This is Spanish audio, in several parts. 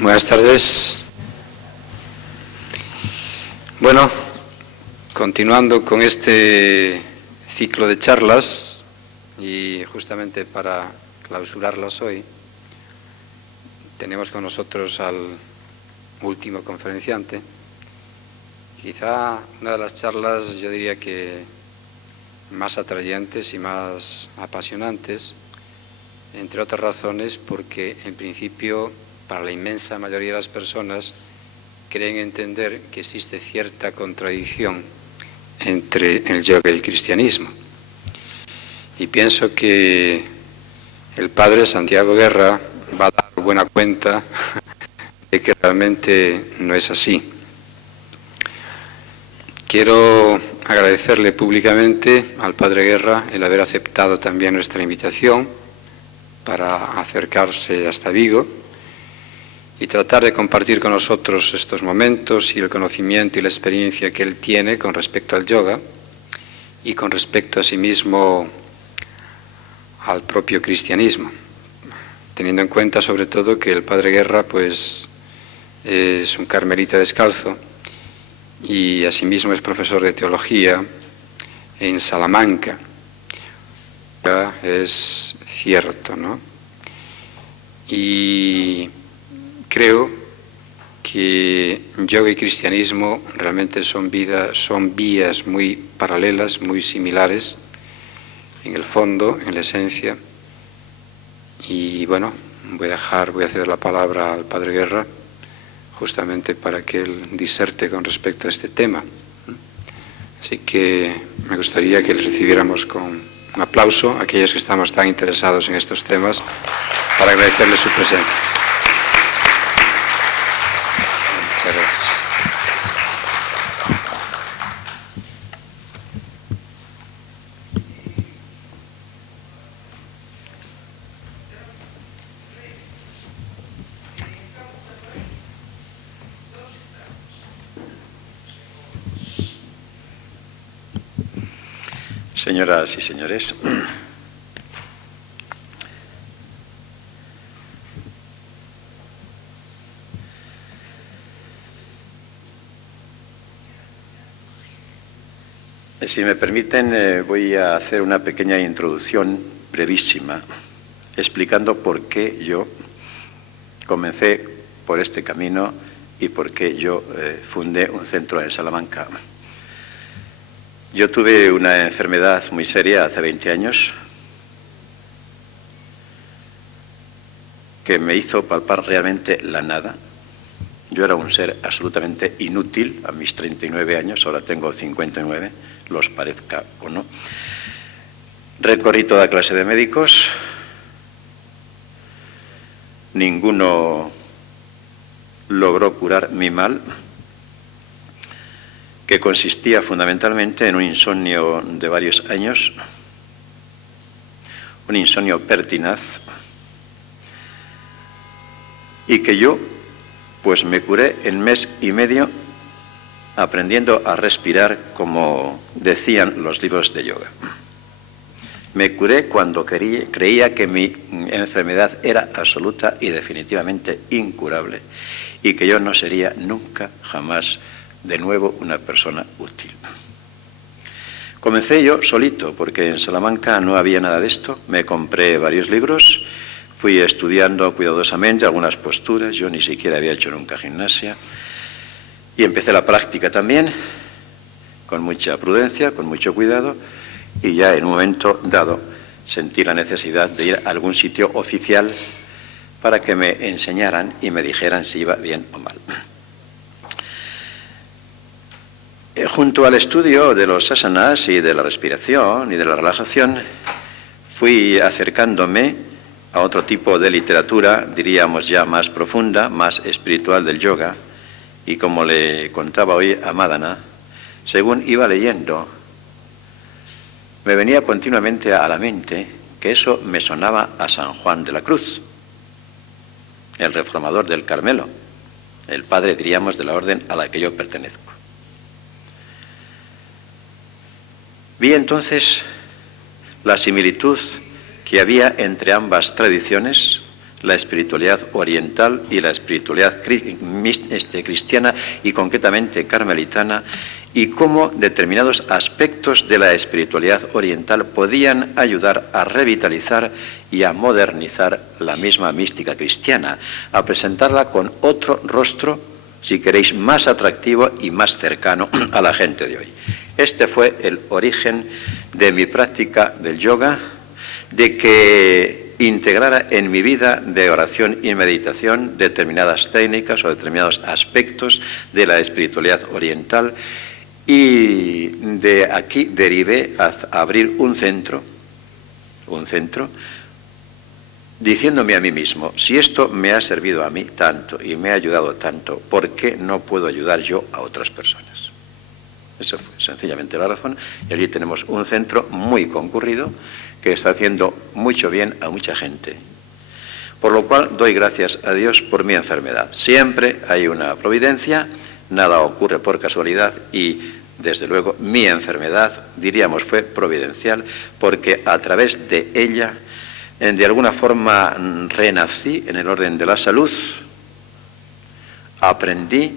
Buenas tardes. Bueno, continuando con este ciclo de charlas y justamente para clausurarlas hoy, tenemos con nosotros al último conferenciante. Quizá una de las charlas, yo diría que más atrayentes y más apasionantes, entre otras razones porque en principio para la inmensa mayoría de las personas creen entender que existe cierta contradicción entre el yoga y el cristianismo. Y pienso que el padre Santiago Guerra va a dar buena cuenta de que realmente no es así. Quiero agradecerle públicamente al padre Guerra el haber aceptado también nuestra invitación para acercarse hasta Vigo y tratar de compartir con nosotros estos momentos y el conocimiento y la experiencia que él tiene con respecto al yoga y con respecto a sí mismo al propio cristianismo, teniendo en cuenta sobre todo que el padre Guerra pues es un carmelita descalzo y asimismo es profesor de teología en Salamanca. Es cierto, ¿no? Y creo que yoga y cristianismo realmente son vías muy paralelas, muy similares en el fondo, en la esencia. Y bueno, voy a ceder la palabra al padre Guerra justamente para que él diserte con respecto a este tema. Así que me gustaría que le recibiéramos con un aplauso a aquellos que estamos tan interesados en estos temas para agradecerle su presencia. Muchas gracias. Señoras y señores, si me permiten, voy a hacer una pequeña introducción brevísima, explicando por qué yo comencé por este camino y por qué yo fundé un centro en Salamanca. Yo tuve una enfermedad muy seria hace 20 años que me hizo palpar realmente la nada. Yo era un ser absolutamente inútil a mis 39 años, ahora tengo 59, los parezca o no. Recorrí toda clase de médicos, ninguno logró curar mi mal, que consistía fundamentalmente en un insomnio de varios años, un insomnio pertinaz, y que yo pues me curé en mes y medio aprendiendo a respirar como decían los libros de yoga. Me curé cuando creía que mi enfermedad era absoluta y definitivamente incurable y que yo no sería nunca, jamás, de nuevo una persona útil. Comencé yo solito, porque en Salamanca no había nada de esto. Me compré varios libros, fui estudiando cuidadosamente algunas posturas, yo ni siquiera había hecho nunca gimnasia, y empecé la práctica también, con mucha prudencia, con mucho cuidado, y ya en un momento dado sentí la necesidad de ir a algún sitio oficial para que me enseñaran y me dijeran si iba bien o mal. Junto al estudio de los asanas y de la respiración y de la relajación, fui acercándome a otro tipo de literatura, diríamos ya más profunda, más espiritual del yoga, y como le contaba hoy a Madana, según iba leyendo, me venía continuamente a la mente que eso me sonaba a San Juan de la Cruz, el reformador del Carmelo, el padre, diríamos, de la orden a la que yo pertenezco. Vi entonces la similitud que había entre ambas tradiciones, la espiritualidad oriental y la espiritualidad cristiana y concretamente carmelitana, y cómo determinados aspectos de la espiritualidad oriental podían ayudar a revitalizar y a modernizar la misma mística cristiana, a presentarla con otro rostro, si queréis, más atractivo y más cercano a la gente de hoy. Este fue el origen de mi práctica del yoga, de que integrara en mi vida de oración y meditación determinadas técnicas o determinados aspectos de la espiritualidad oriental, y de aquí derivé a abrir un centro, diciéndome a mí mismo, si esto me ha servido a mí tanto y me ha ayudado tanto, ¿por qué no puedo ayudar yo a otras personas? Esa fue sencillamente la razón, y allí tenemos un centro muy concurrido que está haciendo mucho bien a mucha gente. Por lo cual doy gracias a Dios por mi enfermedad. Siempre hay una providencia, nada ocurre por casualidad, y desde luego mi enfermedad, diríamos, fue providencial, porque a través de ella, de alguna forma, renací en el orden de la salud, aprendí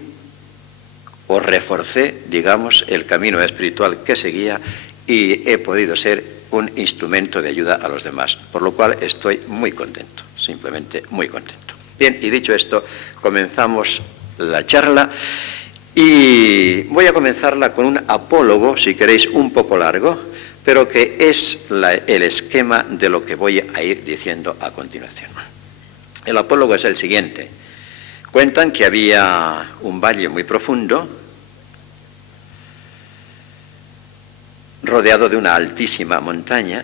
o reforcé, digamos, el camino espiritual que seguía, y he podido ser un instrumento de ayuda a los demás, por lo cual estoy muy contento, simplemente muy contento. Bien, y dicho esto, comenzamos la charla, y voy a comenzarla con un apólogo, si queréis, un poco largo, pero que es el esquema de lo que voy a ir diciendo a continuación. El apólogo es el siguiente. Cuentan que había un valle muy profundo, rodeado de una altísima montaña,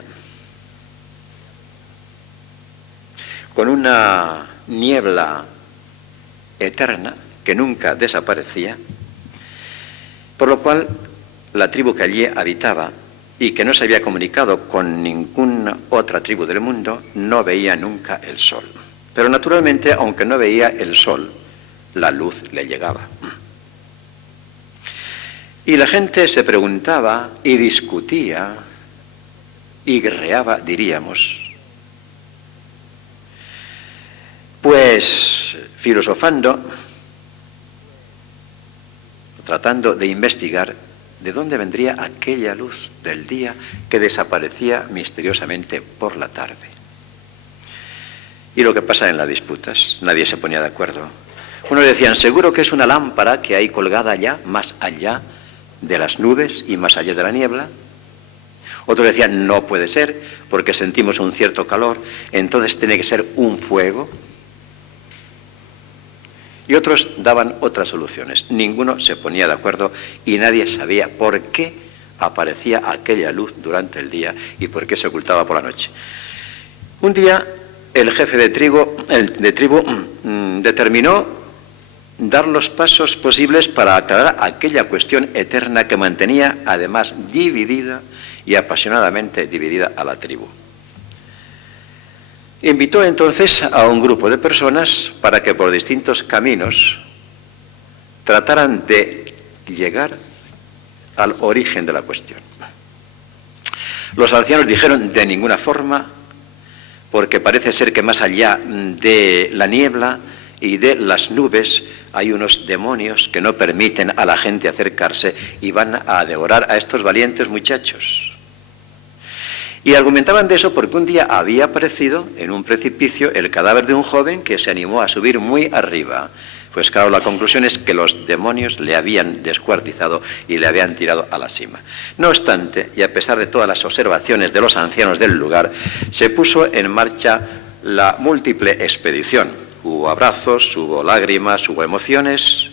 con una niebla eterna que nunca desaparecía, por lo cual la tribu que allí habitaba y que no se había comunicado con ninguna otra tribu del mundo no veía nunca el sol. Pero naturalmente, aunque no veía el sol, la luz le llegaba. Y la gente se preguntaba y discutía y guerreaba, diríamos, pues filosofando, tratando de investigar de dónde vendría aquella luz del día que desaparecía misteriosamente por la tarde. Y lo que pasa en las disputas, nadie se ponía de acuerdo. Unos decían, seguro que es una lámpara que hay colgada allá, más allá de las nubes y más allá de la niebla. Otros decían, no puede ser, porque sentimos un cierto calor, entonces tiene que ser un fuego. Y otros daban otras soluciones. Ninguno se ponía de acuerdo y nadie sabía por qué aparecía aquella luz durante el día y por qué se ocultaba por la noche. Un día el jefe de tribu determinó dar los pasos posibles para aclarar aquella cuestión eterna que mantenía además dividida y apasionadamente dividida a la tribu. Invitó entonces a un grupo de personas para que por distintos caminos trataran de llegar al origen de la cuestión. Los ancianos dijeron, de ninguna forma, porque parece ser que más allá de la niebla y de las nubes hay unos demonios que no permiten a la gente acercarse y van a devorar a estos valientes muchachos. Y argumentaban de eso porque un día había aparecido en un precipicio el cadáver de un joven que se animó a subir muy arriba. Pues claro, la conclusión es que los demonios le habían descuartizado y le habían tirado a la cima. No obstante, y a pesar de todas las observaciones de los ancianos del lugar, se puso en marcha la múltiple expedición. Hubo abrazos, hubo lágrimas, hubo emociones,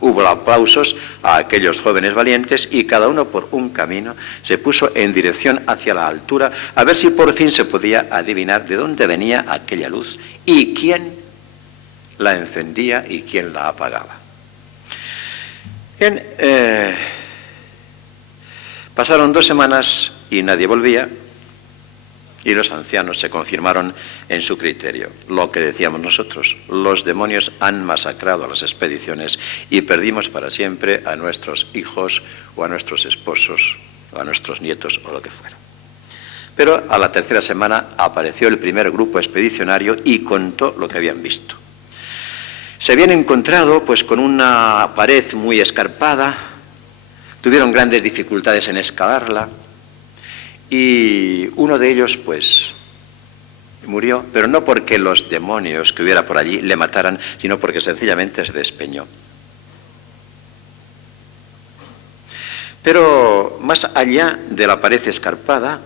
hubo aplausos a aquellos jóvenes valientes y cada uno por un camino se puso en dirección hacia la altura a ver si por fin se podía adivinar de dónde venía aquella luz y quién la encendía y quién la apagaba. Bien, pasaron 2 semanas y nadie volvía y los ancianos se confirmaron en su criterio. Lo que decíamos nosotros, los demonios han masacrado a las expediciones y perdimos para siempre a nuestros hijos o a nuestros esposos o a nuestros nietos o lo que fuera. Pero a la tercera semana apareció el primer grupo expedicionario y contó lo que habían visto. Se habían encontrado pues con una pared muy escarpada, tuvieron grandes dificultades en escalarla y uno de ellos pues murió, pero no porque los demonios que hubiera por allí le mataran, sino porque sencillamente se despeñó. Pero más allá de la pared escarpada,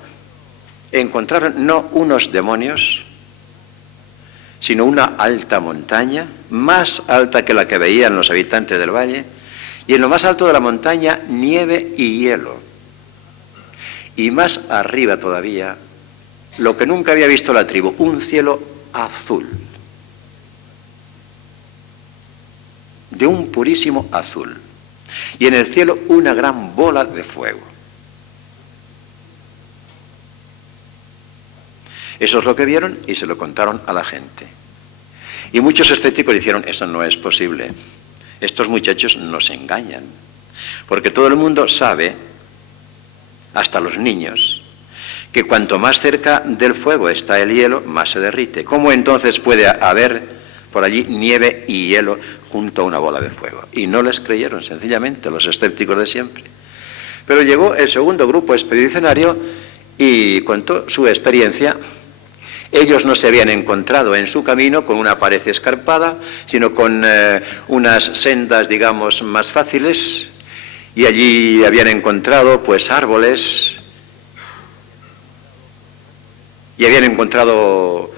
encontraron no unos demonios, sino una alta montaña, más alta que la que veían los habitantes del valle, y en lo más alto de la montaña nieve y hielo. Y más arriba todavía, lo que nunca había visto la tribu, un cielo azul, de un purísimo azul, y en el cielo una gran bola de fuego. Eso es lo que vieron y se lo contaron a la gente. Y muchos escépticos dijeron, eso no es posible. Estos muchachos nos engañan. Porque todo el mundo sabe, hasta los niños, que cuanto más cerca del fuego está el hielo, más se derrite. ¿Cómo entonces puede haber por allí nieve y hielo junto a una bola de fuego? Y no les creyeron, sencillamente, los escépticos de siempre. Pero llegó el segundo grupo expedicionario y contó su experiencia. Ellos no se habían encontrado en su camino con una pared escarpada, sino con unas sendas, digamos, más fáciles, y allí habían encontrado, pues, árboles, y habían encontrado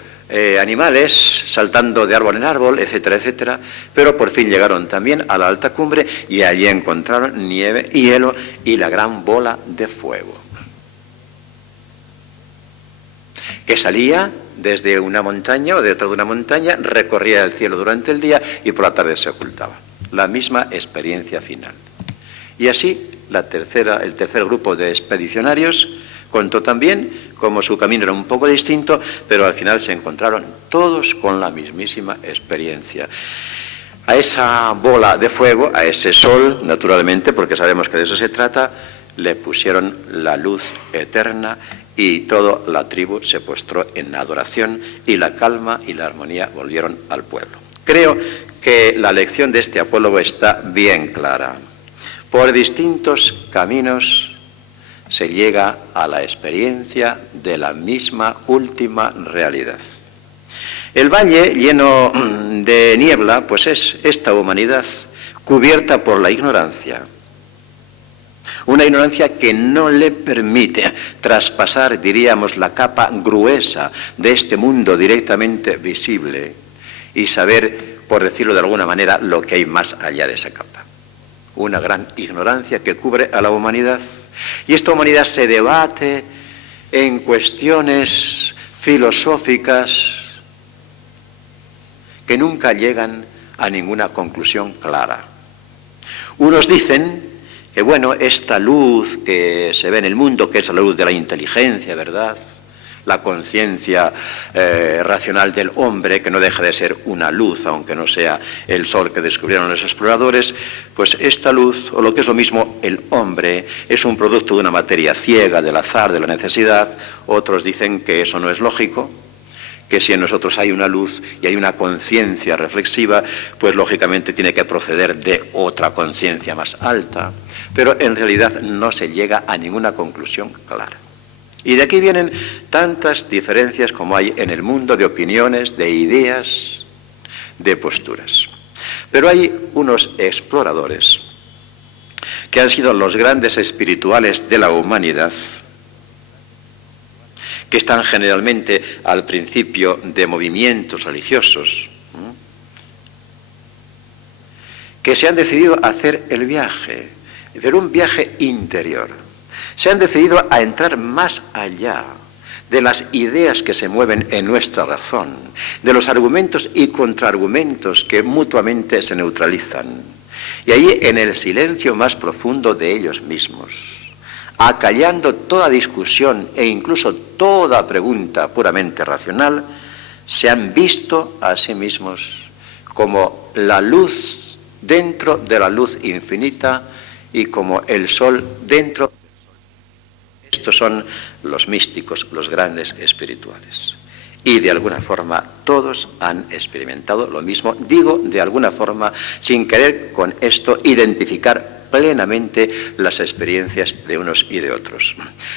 animales saltando de árbol en árbol, etcétera, etcétera, pero por fin llegaron también a la alta cumbre y allí encontraron nieve y hielo y la gran bola de fuego, que salía desde una montaña o detrás de una montaña, recorría el cielo durante el día y por la tarde se ocultaba. La misma experiencia final. Y así el tercer grupo de expedicionarios contó también cómo su camino era un poco distinto, pero al final se encontraron todos con la mismísima experiencia. A esa bola de fuego, a ese sol, naturalmente, porque sabemos que de eso se trata, le pusieron la luz eterna y toda la tribu se postró en adoración y la calma y la armonía volvieron al pueblo. Creo que la lección de este apólogo está bien clara. Por distintos caminos se llega a la experiencia de la misma última realidad. El valle lleno de niebla, pues es esta humanidad cubierta por la ignorancia. Una ignorancia que no le permite traspasar, diríamos, la capa gruesa de este mundo directamente visible y saber, por decirlo de alguna manera, lo que hay más allá de esa capa. Una gran ignorancia que cubre a la humanidad. Y esta humanidad se debate en cuestiones filosóficas que nunca llegan a ninguna conclusión clara. Unos dicen que bueno, esta luz que se ve en el mundo, que es la luz de la inteligencia, ¿verdad?, la conciencia racional del hombre, que no deja de ser una luz, aunque no sea el sol que descubrieron los exploradores, pues esta luz, o lo que es lo mismo, el hombre, es un producto de una materia ciega, del azar, de la necesidad. Otros dicen que eso no es lógico, que si en nosotros hay una luz y hay una conciencia reflexiva, pues lógicamente tiene que proceder de otra conciencia más alta, pero en realidad no se llega a ninguna conclusión clara. Y de aquí vienen tantas diferencias como hay en el mundo de opiniones, de ideas, de posturas. Pero hay unos exploradores que han sido los grandes espirituales de la humanidad, que están generalmente al principio de movimientos religiosos, que se han decidido a hacer el viaje, pero un viaje interior. Se han decidido a entrar más allá de las ideas que se mueven en nuestra razón, de los argumentos y contraargumentos que mutuamente se neutralizan. Y ahí, en el silencio más profundo de ellos mismos, acallando toda discusión e incluso toda pregunta puramente racional, se han visto a sí mismos como la luz dentro de la luz infinita y como el sol dentro del sol. Estos son los místicos, los grandes espirituales. Y de alguna forma todos han experimentado lo mismo. Digo de alguna forma sin querer con esto identificar plenamente las experiencias de unos y de otros.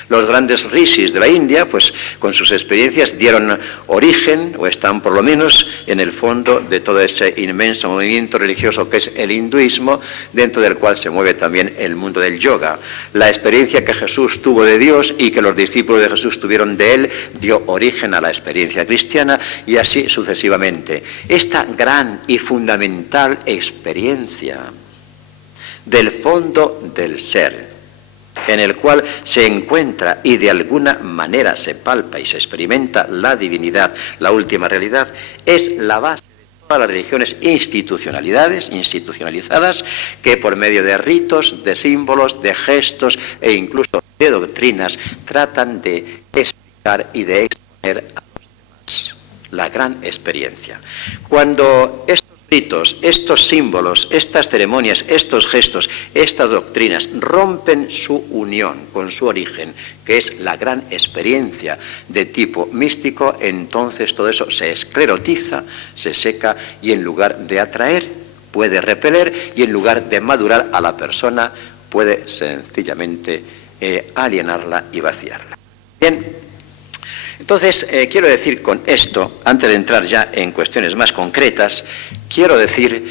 Los grandes rishis de la India, pues con sus experiencias dieron origen, o están por lo menos en el fondo de todo ese inmenso movimiento religioso que es el hinduismo, dentro del cual se mueve también el mundo del yoga. La experiencia que Jesús tuvo de Dios y que los discípulos de Jesús tuvieron de él dio origen a la experiencia cristiana y así sucesivamente. Esta gran y fundamental experiencia del fondo del ser, en el cual se encuentra y de alguna manera se palpa y se experimenta la divinidad, la última realidad, es la base de todas las religiones institucionalizadas, que por medio de ritos, de símbolos, de gestos e incluso de doctrinas tratan de explicar y de exponer a los demás la gran experiencia. Cuando estos ritos, estos símbolos, estas ceremonias, estos gestos, estas doctrinas rompen su unión con su origen, que es la gran experiencia de tipo místico, entonces todo eso se esclerotiza, se seca y en lugar de atraer puede repeler y en lugar de madurar a la persona puede sencillamente alienarla y vaciarla. Bien. Entonces, quiero decir con esto, antes de entrar ya en cuestiones más concretas, quiero decir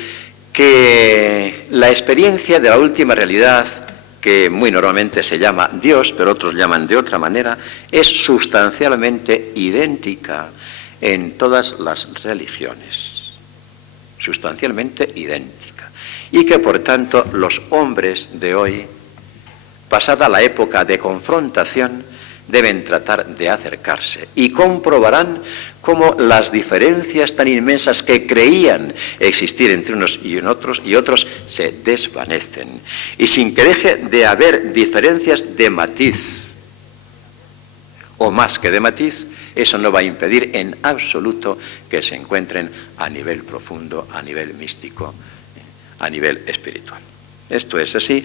que la experiencia de la última realidad, que muy normalmente se llama Dios, pero otros llaman de otra manera, es sustancialmente idéntica en todas las religiones. Sustancialmente idéntica. Y que, por tanto, los hombres de hoy, pasada la época de confrontación, deben tratar de acercarse y comprobarán cómo las diferencias tan inmensas que creían existir entre unos y otros se desvanecen. Y sin que deje de haber diferencias de matiz, o más que de matiz, eso no va a impedir en absoluto que se encuentren a nivel profundo, a nivel místico, a nivel espiritual. Esto es así,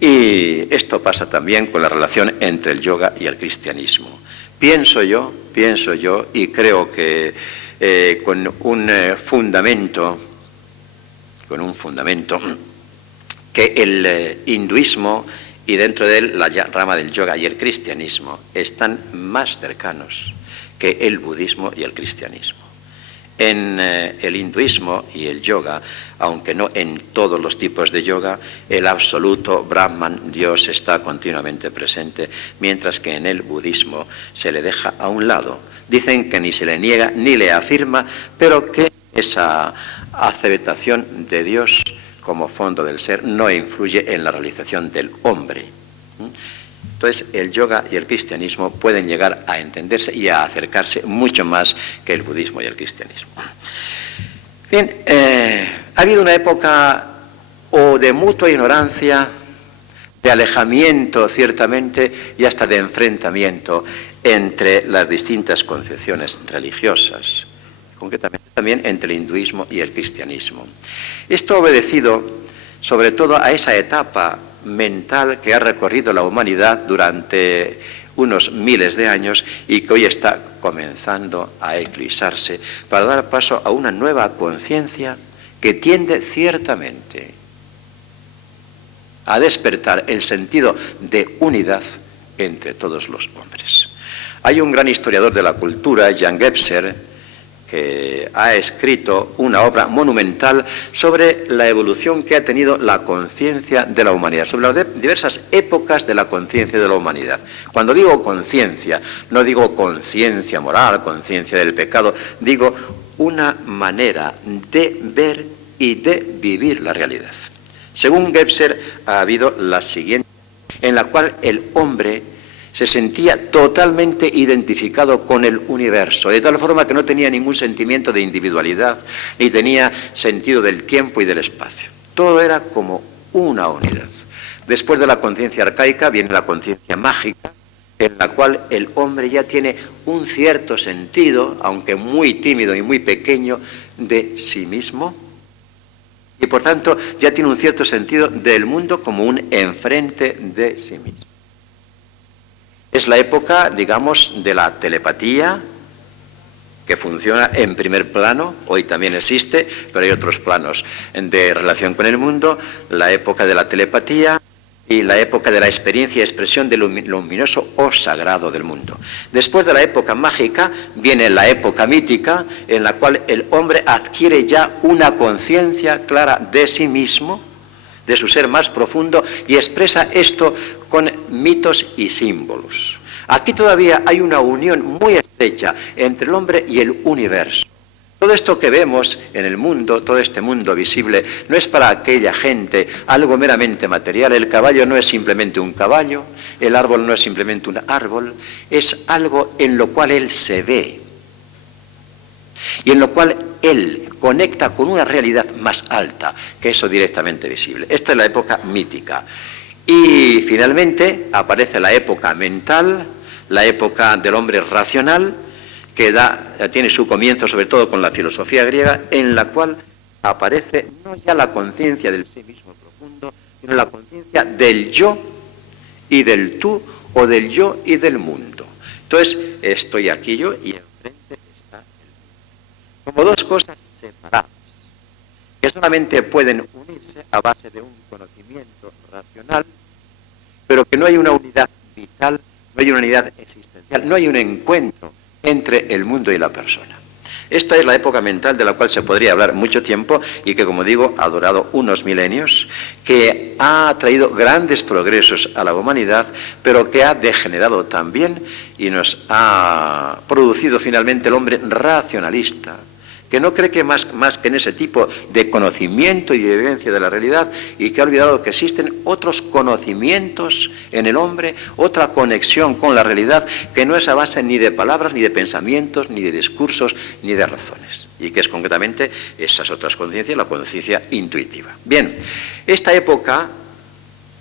y esto pasa también con la relación entre el yoga y el cristianismo. Pienso yo, y creo que con un fundamento, que el hinduismo y dentro de él la rama del yoga y el cristianismo están más cercanos que el budismo y el cristianismo. En el hinduismo y el yoga, aunque no en todos los tipos de yoga, el absoluto Brahman, Dios, está continuamente presente, mientras que en el budismo se le deja a un lado. Dicen que ni se le niega ni le afirma, pero que esa aceptación de Dios como fondo del ser no influye en la realización del hombre. Entonces, el yoga y el cristianismo pueden llegar a entenderse y a acercarse mucho más que el budismo y el cristianismo. Bien, ha habido una época o de mutua ignorancia, de alejamiento ciertamente y hasta de enfrentamiento entre las distintas concepciones religiosas, concretamente también entre el hinduismo y el cristianismo. Esto ha obedecido sobre todo a esa etapa mental que ha recorrido la humanidad durante unos miles de años y que hoy está comenzando a eclipsarse para dar paso a una nueva conciencia que tiende ciertamente a despertar el sentido de unidad entre todos los hombres. Hay un gran historiador de la cultura, Jan Gebser, que ha escrito una obra monumental sobre la evolución que ha tenido la conciencia de la humanidad, sobre las diversas épocas de la conciencia de la humanidad. Cuando digo conciencia, no digo conciencia moral, conciencia del pecado, digo una manera de ver y de vivir la realidad. Según Gebser, ha habido la siguiente, en la cual el hombre se sentía totalmente identificado con el universo, de tal forma que no tenía ningún sentimiento de individualidad, ni tenía sentido del tiempo y del espacio. Todo era como una unidad. Después de la conciencia arcaica viene la conciencia mágica, en la cual el hombre ya tiene un cierto sentido, aunque muy tímido y muy pequeño, de sí mismo, y por tanto ya tiene un cierto sentido del mundo como un enfrente de sí mismo. Es la época, digamos, de la telepatía, que funciona en primer plano, hoy también existe, pero hay otros planos de relación con el mundo, la época de la telepatía y la época de la experiencia y expresión de lo luminoso o sagrado del mundo. Después de la época mágica viene la época mítica, en la cual el hombre adquiere ya una conciencia clara de sí mismo, de su ser más profundo, y expresa esto con mitos y símbolos. Aquí todavía hay una unión muy estrecha entre el hombre y el universo. Todo esto que vemos en el mundo, todo este mundo visible, no es para aquella gente algo meramente material. El caballo no es simplemente un caballo, el árbol no es simplemente un árbol, es algo en lo cual él se ve y en lo cual él conecta con una realidad más alta que eso directamente visible. Esta es la época mítica. Y finalmente aparece la época mental, la época del hombre racional, que tiene su comienzo sobre todo con la filosofía griega, en la cual aparece no ya la conciencia del sí mismo profundo, sino la conciencia del yo y del tú, o del yo y del mundo. Entonces, estoy aquí yo y enfrente está el mundo. Como dos cosas separadas, que solamente pueden unirse a base de un conocimiento racional, pero que no hay una unidad vital, no hay una unidad existencial, no hay un encuentro entre el mundo y la persona. Esta es la época mental de la cual se podría hablar mucho tiempo y que, como digo, ha durado unos milenios, que ha traído grandes progresos a la humanidad, pero que ha degenerado también y nos ha producido finalmente el hombre racionalista, que no cree que más que en ese tipo de conocimiento y de vivencia de la realidad, y que ha olvidado que existen otros conocimientos en el hombre, otra conexión con la realidad que no es a base ni de palabras, ni de pensamientos, ni de discursos, ni de razones, y que es concretamente esas otras conciencias, la conciencia intuitiva. Bien, esta época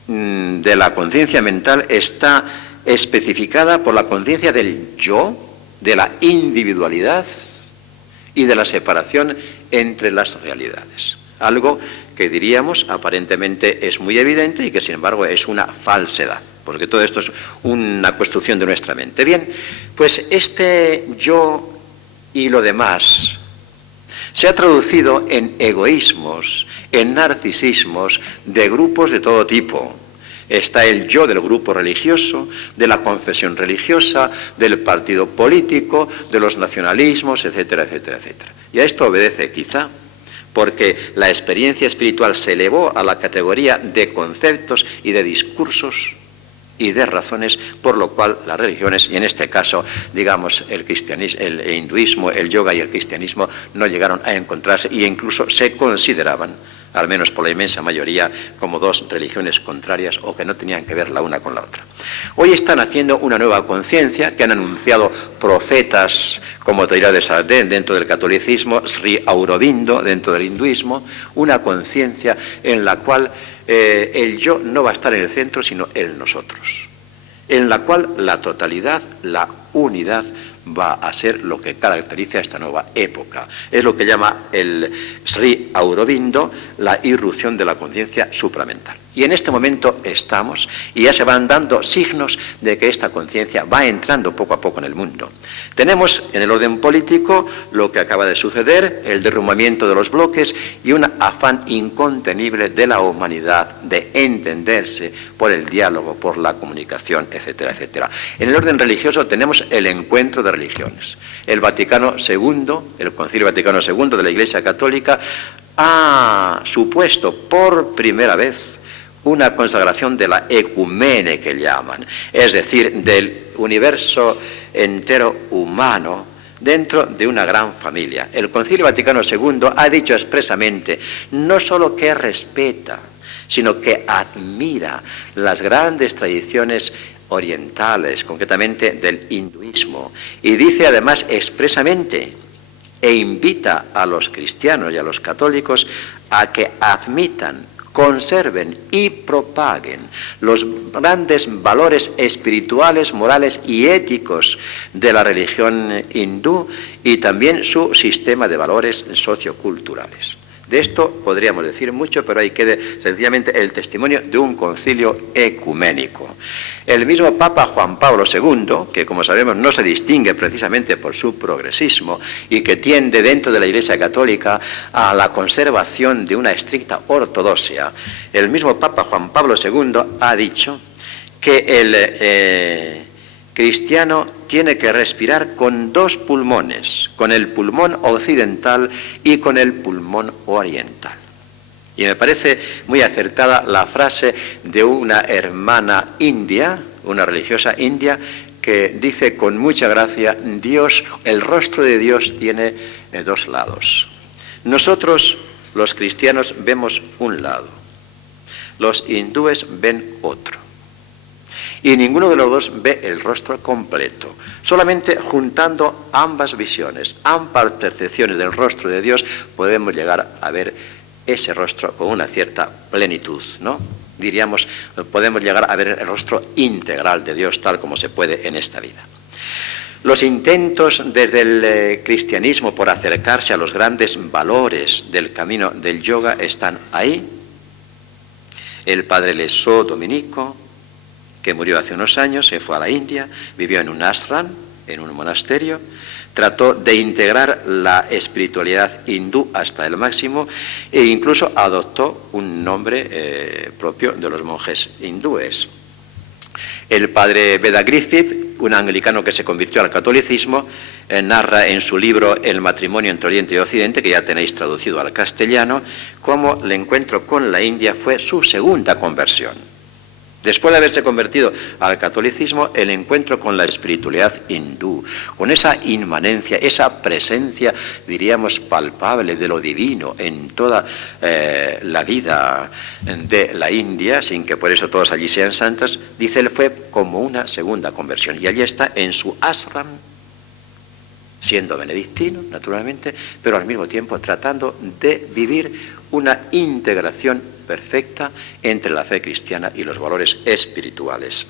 de la conciencia mental está especificada por la conciencia del yo, de la individualidad y de la separación entre las realidades. Algo que diríamos aparentemente es muy evidente y que sin embargo es una falsedad, porque todo esto es una construcción de nuestra mente. Bien, pues este yo y lo demás se ha traducido en egoísmos, en narcisismos de grupos de todo tipo. Está el yo del grupo religioso, de la confesión religiosa, del partido político, de los nacionalismos, etcétera, etcétera, etcétera. Y a esto obedece quizá porque la experiencia espiritual se elevó a la categoría de conceptos y de discursos y de razones, por lo cual las religiones, y en este caso, digamos, el cristianismo, el hinduismo, el yoga y el cristianismo no llegaron a encontrarse e incluso se consideraban, al menos por la inmensa mayoría, como dos religiones contrarias o que no tenían que ver la una con la otra. Hoy están haciendo una nueva conciencia que han anunciado profetas como Teilhard de Chardin dentro del catolicismo, Sri Aurobindo dentro del hinduismo, una conciencia en la cual el yo no va a estar en el centro, sino el nosotros, en la cual la totalidad, la unidad, va a ser lo que caracteriza esta nueva época. Es lo que llama el Sri Aurobindo la irrupción de la conciencia supramental. Y en este momento estamos, y ya se van dando signos de que esta conciencia va entrando poco a poco en el mundo. Tenemos en el orden político lo que acaba de suceder, el derrumbamiento de los bloques y un afán incontenible de la humanidad de entenderse por el diálogo, por la comunicación, etcétera, etcétera. En el orden religioso tenemos el encuentro de religiones. El Vaticano II, el Concilio Vaticano II de la Iglesia Católica, ha supuesto por primera vez una consagración de la ecumene que llaman, es decir, del universo entero humano dentro de una gran familia. El Concilio Vaticano II ha dicho expresamente no solo que respeta, sino que admira las grandes tradiciones orientales, concretamente del hinduismo, y dice además expresamente e invita a los cristianos y a los católicos a que admitan, conserven y propaguen los grandes valores espirituales, morales y éticos de la religión hindú y también su sistema de valores socioculturales. De esto podríamos decir mucho, pero ahí quede sencillamente el testimonio de un concilio ecuménico. El mismo Papa Juan Pablo II, que como sabemos no se distingue precisamente por su progresismo y que tiende dentro de la Iglesia Católica a la conservación de una estricta ortodoxia, el mismo Papa Juan Pablo II ha dicho que el cristiano tiene que respirar con dos pulmones, con el pulmón occidental y con el pulmón oriental. Y me parece muy acertada la frase de una hermana india, una religiosa india, que dice con mucha gracia: Dios, el rostro de Dios tiene dos lados. Nosotros, los cristianos, vemos un lado, los hindúes ven otro. Y ninguno de los dos ve el rostro completo. Solamente juntando ambas visiones, ambas percepciones del rostro de Dios, podemos llegar a ver ese rostro con una cierta plenitud, ¿no? Diríamos, podemos llegar a ver el rostro integral de Dios tal como se puede en esta vida. Los intentos desde el cristianismo por acercarse a los grandes valores del camino del yoga están ahí. El padre Lesó dominico, que murió hace unos años, se fue a la India, vivió en un ashram, en un monasterio, trató de integrar la espiritualidad hindú hasta el máximo e incluso adoptó un nombre propio de los monjes hindúes. El padre Beda Griffith, un anglicano que se convirtió al catolicismo, narra en su libro El matrimonio entre Oriente y Occidente, que ya tenéis traducido al castellano, cómo el encuentro con la India fue su segunda conversión. Después de haberse convertido al catolicismo, el encuentro con la espiritualidad hindú, con esa inmanencia, esa presencia, diríamos, palpable de lo divino en toda la vida de la India, sin que por eso todos allí sean santos, dice él, fue como una segunda conversión. Y allí está en su ashram, siendo benedictino, naturalmente, pero al mismo tiempo tratando de vivir una integración perfecta entre la fe cristiana y los valores espirituales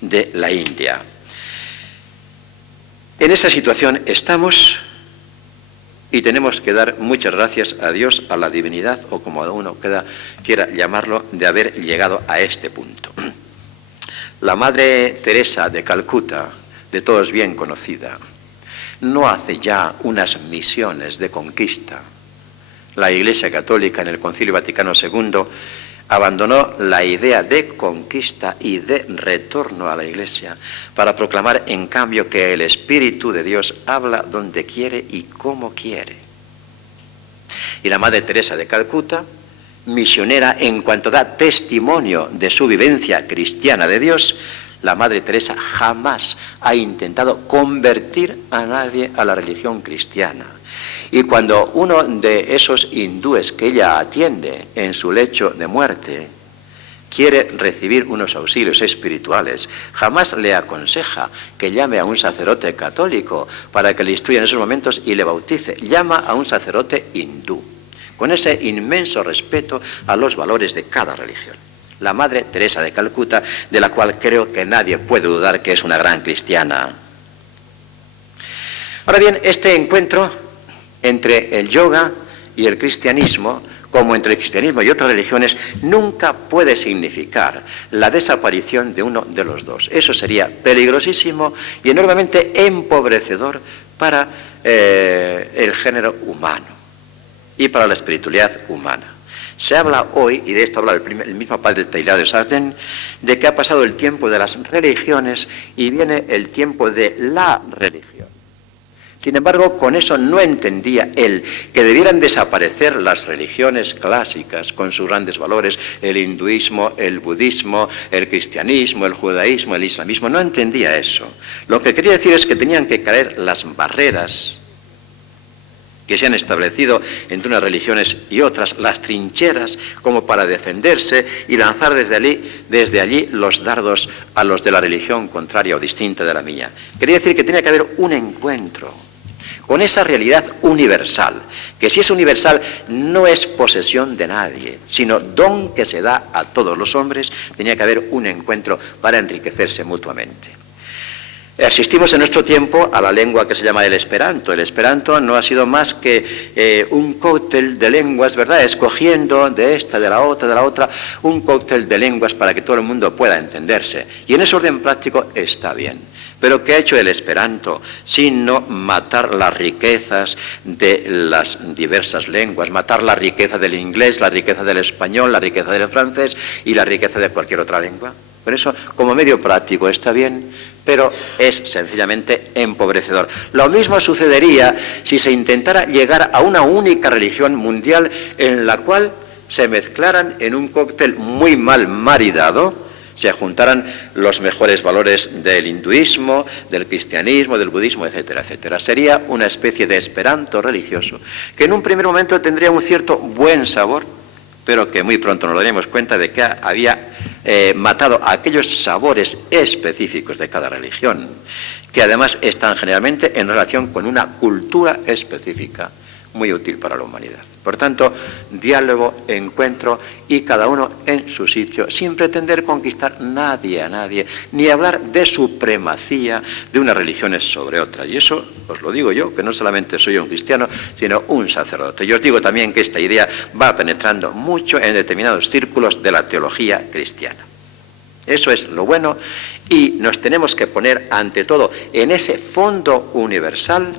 de la India. En esa situación estamos y tenemos que dar muchas gracias a Dios, a la divinidad, o como uno quiera llamarlo, de haber llegado a este punto. La Madre Teresa de Calcuta, de todos bien conocida, no hace ya unas misiones de conquista. La Iglesia Católica en el Concilio Vaticano II abandonó la idea de conquista y de retorno a la Iglesia para proclamar en cambio que el Espíritu de Dios habla donde quiere y como quiere. Y la Madre Teresa de Calcuta, misionera en cuanto da testimonio de su vivencia cristiana de Dios, la Madre Teresa jamás ha intentado convertir a nadie a la religión cristiana. Y cuando uno de esos hindúes que ella atiende en su lecho de muerte quiere recibir unos auxilios espirituales, jamás le aconseja que llame a un sacerdote católico para que le instruya en esos momentos y le bautice. Llama a un sacerdote hindú, con ese inmenso respeto a los valores de cada religión. La Madre Teresa de Calcuta, de la cual creo que nadie puede dudar que es una gran cristiana. Ahora bien, este encuentro entre el yoga y el cristianismo, como entre el cristianismo y otras religiones, nunca puede significar la desaparición de uno de los dos. Eso sería peligrosísimo y enormemente empobrecedor para el género humano y para la espiritualidad humana. Se habla hoy, y de esto habla el mismo padre Teilhard de Chardin, de que ha pasado el tiempo de las religiones y viene el tiempo de la religión. Sin embargo, con eso no entendía él que debieran desaparecer las religiones clásicas con sus grandes valores, el hinduismo, el budismo, el cristianismo, el judaísmo, el islamismo. No entendía eso. Lo que quería decir es que tenían que caer las barreras que se han establecido entre unas religiones y otras, las trincheras, como para defenderse y lanzar desde allí los dardos a los de la religión contraria o distinta de la mía. Quería decir que tenía que haber un encuentro con esa realidad universal, que si es universal no es posesión de nadie, sino don que se da a todos los hombres. Tenía que haber un encuentro para enriquecerse mutuamente. Asistimos en nuestro tiempo a la lengua que se llama el Esperanto. El Esperanto no ha sido más que un cóctel de lenguas, ¿verdad? Escogiendo de esta, de la otra, un cóctel de lenguas para que todo el mundo pueda entenderse. Y en ese orden práctico está bien. Pero ¿qué ha hecho el Esperanto? Sino matar las riquezas de las diversas lenguas, matar la riqueza del inglés, la riqueza del español, la riqueza del francés y la riqueza de cualquier otra lengua. Por eso, como medio práctico está bien, pero es sencillamente empobrecedor. Lo mismo sucedería si se intentara llegar a una única religión mundial en la cual se mezclaran en un cóctel muy mal maridado, se juntaran los mejores valores del hinduismo, del cristianismo, del budismo, etcétera, etcétera. Sería una especie de esperanto religioso que en un primer momento tendría un cierto buen sabor, pero que muy pronto nos daríamos cuenta de que había matado aquellos sabores específicos de cada religión, que además están generalmente en relación con una cultura específica muy útil para la humanidad. Por tanto, diálogo, encuentro y cada uno en su sitio, sin pretender conquistar nadie a nadie, ni hablar de supremacía de unas religiones sobre otras. Y eso os lo digo yo, que no solamente soy un cristiano, sino un sacerdote. Y os digo también que esta idea va penetrando mucho en determinados círculos de la teología cristiana. Eso es lo bueno, y nos tenemos que poner ante todo en ese fondo universal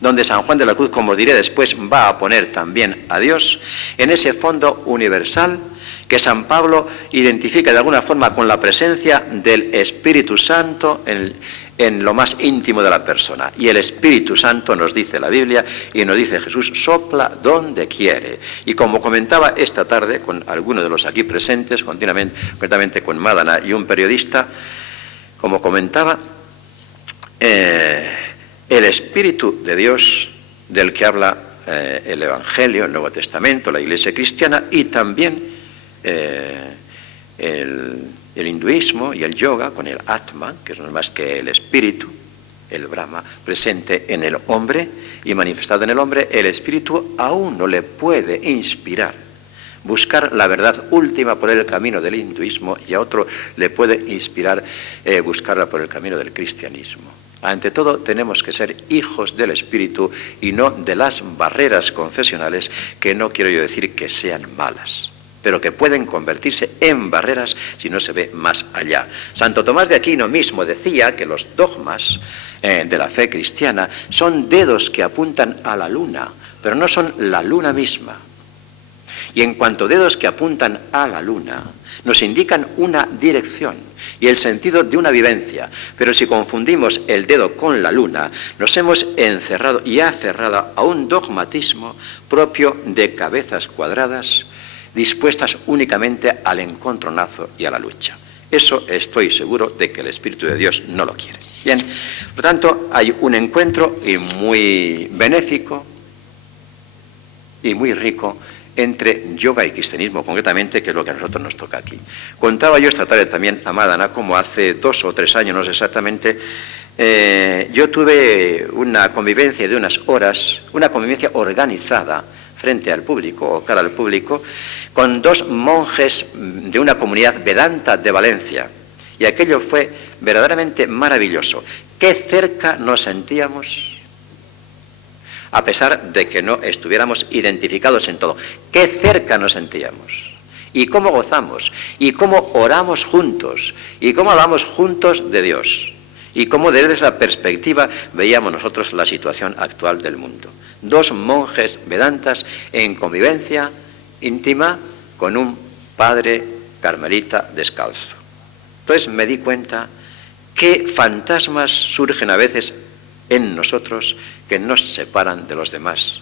donde San Juan de la Cruz, como diré después, va a poner también a Dios, en ese fondo universal que San Pablo identifica de alguna forma con la presencia del Espíritu Santo en lo más íntimo de la persona. Y el Espíritu Santo, nos dice la Biblia y nos dice Jesús, sopla donde quiere. Y como comentaba esta tarde con algunos de los aquí presentes, concretamente con Madana y un periodista, como comentaba, el Espíritu de Dios del que habla el Evangelio, el Nuevo Testamento, la Iglesia cristiana y también el hinduismo y el yoga con el Atman, que no es más que el Espíritu, el Brahma, presente en el hombre y manifestado en el hombre, el Espíritu a uno le puede inspirar buscar la verdad última por el camino del hinduismo y a otro le puede inspirar buscarla por el camino del cristianismo. Ante todo, tenemos que ser hijos del Espíritu y no de las barreras confesionales, que no quiero yo decir que sean malas, pero que pueden convertirse en barreras si no se ve más allá. Santo Tomás de Aquino mismo decía que los dogmas de la fe cristiana son dedos que apuntan a la luna, pero no son la luna misma. Y en cuanto dedos que apuntan a la luna, nos indican una dirección y el sentido de una vivencia, pero si confundimos el dedo con la luna, nos hemos encerrado y aferrado a un dogmatismo propio de cabezas cuadradas, dispuestas únicamente al encontronazo y a la lucha. Eso estoy seguro de que el Espíritu de Dios no lo quiere. Bien, por tanto, hay un encuentro muy benéfico y muy rico entre yoga y cristianismo, concretamente, que es lo que a nosotros nos toca aquí. Contaba yo esta tarde también a Madana, como hace 2 o 3 años, no sé exactamente, yo tuve una convivencia de unas horas, una convivencia organizada frente al público, o cara al público, con 2 monjes de una comunidad Vedanta de Valencia, y aquello fue verdaderamente maravilloso. Qué cerca nos sentíamos, a pesar de que no estuviéramos identificados en todo. Qué cerca nos sentíamos, y cómo gozamos, y cómo oramos juntos, y cómo hablamos juntos de Dios, y cómo desde esa perspectiva veíamos nosotros la situación actual del mundo. 2 monjes vedantas en convivencia íntima con un padre carmelita descalzo. Entonces me di cuenta qué fantasmas surgen a veces en nosotros que nos separan de los demás.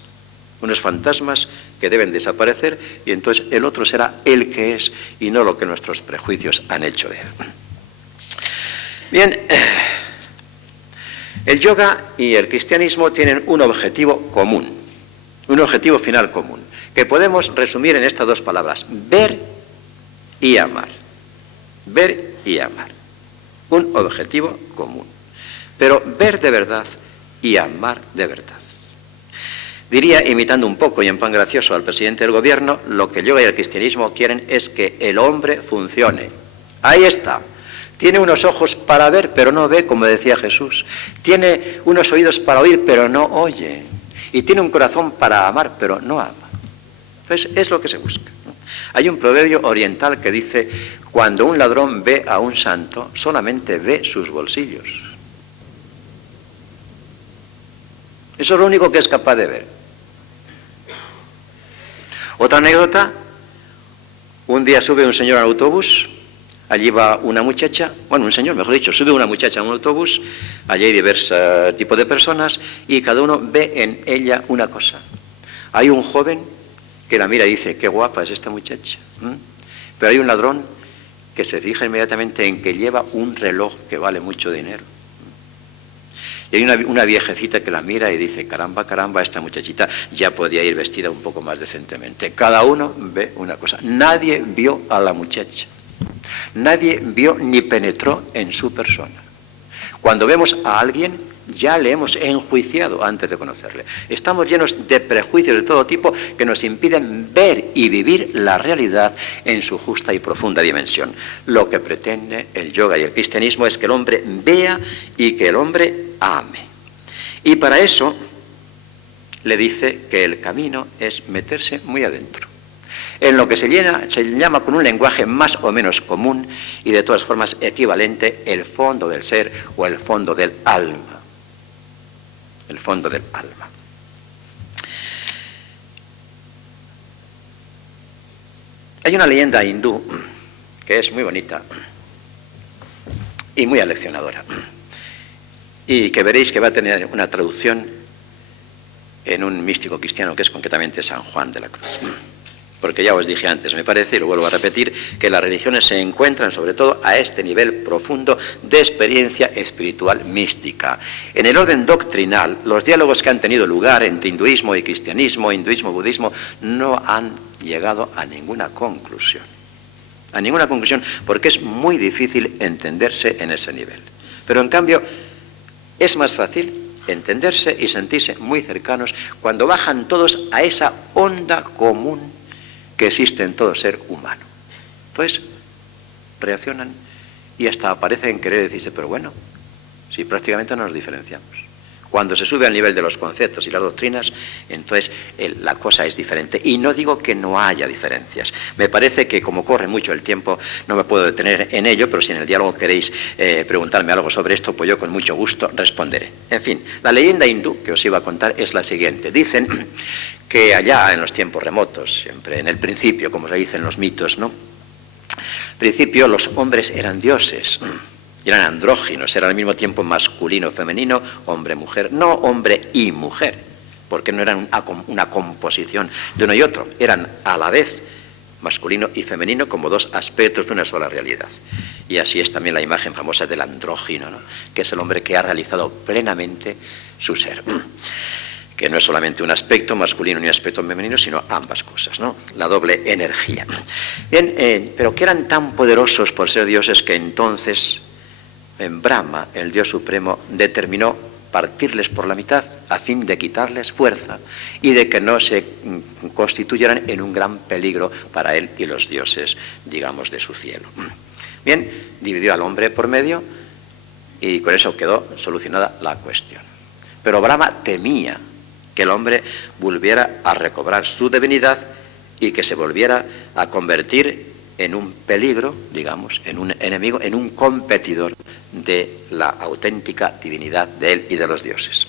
Unos fantasmas que deben desaparecer y entonces el otro será el que es y no lo que nuestros prejuicios han hecho de él. Bien, el yoga y el cristianismo tienen un objetivo común, un objetivo final común, que podemos resumir en estas 2 palabras: ver y amar. Ver y amar. Un objetivo común. Pero ver de verdad y amar de verdad. Diría, imitando un poco y en pan gracioso al presidente del gobierno, lo que el yoga y el cristianismo quieren es que el hombre funcione. Ahí está. Tiene unos ojos para ver, pero no ve, como decía Jesús. Tiene unos oídos para oír, pero no oye. Y tiene un corazón para amar, pero no ama. Entonces, es lo que se busca, ¿no? Hay un proverbio oriental que dice, cuando un ladrón ve a un santo, solamente ve sus bolsillos. Eso es lo único que es capaz de ver. Otra anécdota, un día sube un señor al autobús, allí va una muchacha, bueno, un señor, mejor dicho, sube una muchacha a un autobús, allí hay diversos tipos de personas y cada uno ve en ella una cosa. Hay un joven que la mira y dice, qué guapa es esta muchacha. Pero hay un ladrón que se fija inmediatamente en que lleva un reloj que vale mucho dinero. Y hay una viejecita que la mira y dice, caramba, caramba, esta muchachita ya podía ir vestida un poco más decentemente. Cada uno ve una cosa. Nadie vio a la muchacha. Nadie vio ni penetró en su persona. Cuando vemos a alguien, ya le hemos enjuiciado antes de conocerle. Estamos llenos de prejuicios de todo tipo que nos impiden ver y vivir la realidad en su justa y profunda dimensión. Lo que pretende el yoga y el cristianismo es que el hombre vea y que el hombre ame. Y para eso le dice que el camino es meterse muy adentro, en lo que se llama con un lenguaje más o menos común y de todas formas equivalente, el fondo del ser o el fondo del alma. El fondo del alma. Hay una leyenda hindú que es muy bonita y muy aleccionadora y que veréis que va a tener una traducción en un místico cristiano que es concretamente San Juan de la Cruz. Porque ya os dije antes, me parece, y lo vuelvo a repetir, que las religiones se encuentran sobre todo a este nivel profundo de experiencia espiritual mística. En el orden doctrinal, los diálogos que han tenido lugar entre hinduismo y cristianismo, hinduismo-budismo, no han llegado a ninguna conclusión. A ninguna conclusión, porque es muy difícil entenderse en ese nivel. Pero en cambio, es más fácil entenderse y sentirse muy cercanos cuando bajan todos a esa onda común que existe en todo ser humano. Entonces, reaccionan y hasta parecen querer decirse, pero bueno, si prácticamente no nos diferenciamos. Cuando se sube al nivel de los conceptos y las doctrinas, entonces la cosa es diferente. Y no digo que no haya diferencias. Me parece que como corre mucho el tiempo, no me puedo detener en ello, pero si en el diálogo queréis preguntarme algo sobre esto, pues yo con mucho gusto responderé. En fin, la leyenda hindú que os iba a contar es la siguiente. Dicen que allá en los tiempos remotos, siempre en el principio, como se dice en los mitos, ¿no? Al principio los hombres eran dioses. Eran andróginos, eran al mismo tiempo masculino, femenino, hombre, mujer, no hombre y mujer, porque no eran una composición de uno y otro, eran a la vez masculino y femenino como dos aspectos de una sola realidad. Y así es también la imagen famosa del andrógino, ¿no? Que es el hombre que ha realizado plenamente su ser, que no es solamente un aspecto masculino ni un aspecto femenino, sino ambas cosas, ¿no? La doble energía. Bien, pero que eran tan poderosos por ser dioses que entonces en Brahma, el Dios Supremo, determinó partirles por la mitad a fin de quitarles fuerza y de que no se constituyeran en un gran peligro para él y los dioses, digamos, de su cielo. Bien, dividió al hombre por medio y con eso quedó solucionada la cuestión. Pero Brahma temía que el hombre volviera a recobrar su divinidad y que se volviera a convertir en un peligro, digamos, en un enemigo, en un competidor de la auténtica divinidad de él y de los dioses.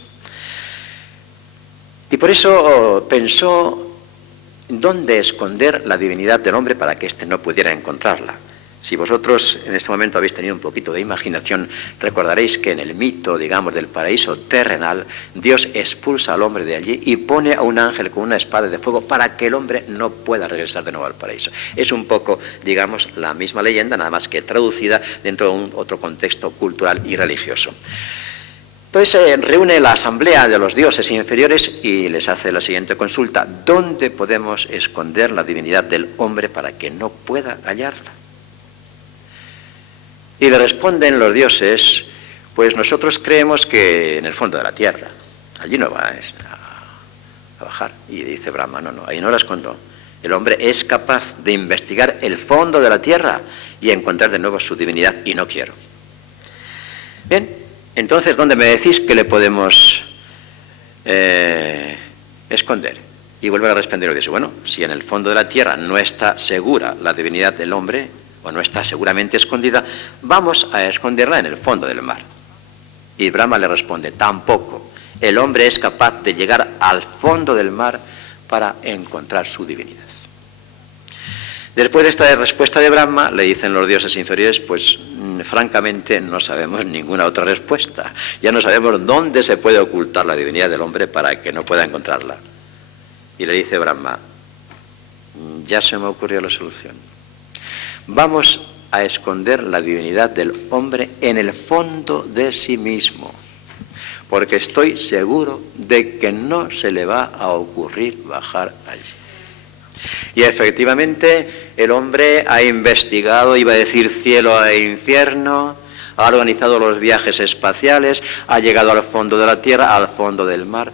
Y por eso pensó dónde esconder la divinidad del hombre para que éste no pudiera encontrarla. Si vosotros en este momento habéis tenido un poquito de imaginación, recordaréis que en el mito, digamos, del paraíso terrenal, Dios expulsa al hombre de allí y pone a un ángel con una espada de fuego para que el hombre no pueda regresar de nuevo al paraíso. Es un poco, digamos, la misma leyenda, nada más que traducida dentro de un otro contexto cultural y religioso. Entonces reúne la asamblea de los dioses inferiores y les hace la siguiente consulta: ¿dónde podemos esconder la divinidad del hombre para que no pueda hallarla? Y le responden los dioses, pues nosotros creemos que en el fondo de la tierra, allí no va a bajar. Y dice Brahma, no, ahí no la escondo, El hombre es capaz de investigar el fondo de la tierra y encontrar de nuevo su divinidad, y no quiero. Bien, entonces, ¿dónde me decís que le podemos esconder? Y vuelve a responder y dice, bueno, si en el fondo de la tierra no está segura la divinidad del hombre, o no está seguramente escondida, vamos a esconderla en el fondo del mar. Y Brahma le responde, tampoco. El hombre es capaz de llegar al fondo del mar para encontrar su divinidad. Después de esta respuesta de Brahma, le dicen los dioses inferiores, pues francamente no sabemos ninguna otra respuesta. Ya no sabemos dónde se puede ocultar la divinidad del hombre para que no pueda encontrarla. Y le dice Brahma, ya se me ocurrió la solución. Vamos a esconder la divinidad del hombre en el fondo de sí mismo, porque estoy seguro de que no se le va a ocurrir bajar allí. Y efectivamente el hombre ha investigado, iba a decir cielo e infierno, ha organizado los viajes espaciales, ha llegado al fondo de la tierra, al fondo del mar,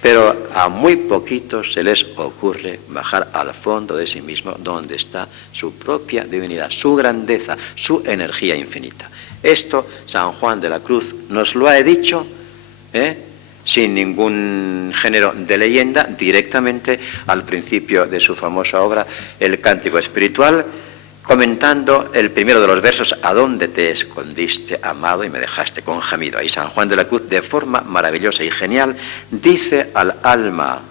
pero a muy poquitos se les ocurre bajar al fondo de sí mismo, donde está su propia divinidad, su grandeza, su energía infinita. Esto San Juan de la Cruz nos lo ha dicho, sin ningún género de leyenda, directamente al principio de su famosa obra, El Cántico Espiritual, comentando el primero de los versos, ¿a dónde te escondiste, amado, y me dejaste con gemido? Ahí San Juan de la Cruz, de forma maravillosa y genial, dice al alma,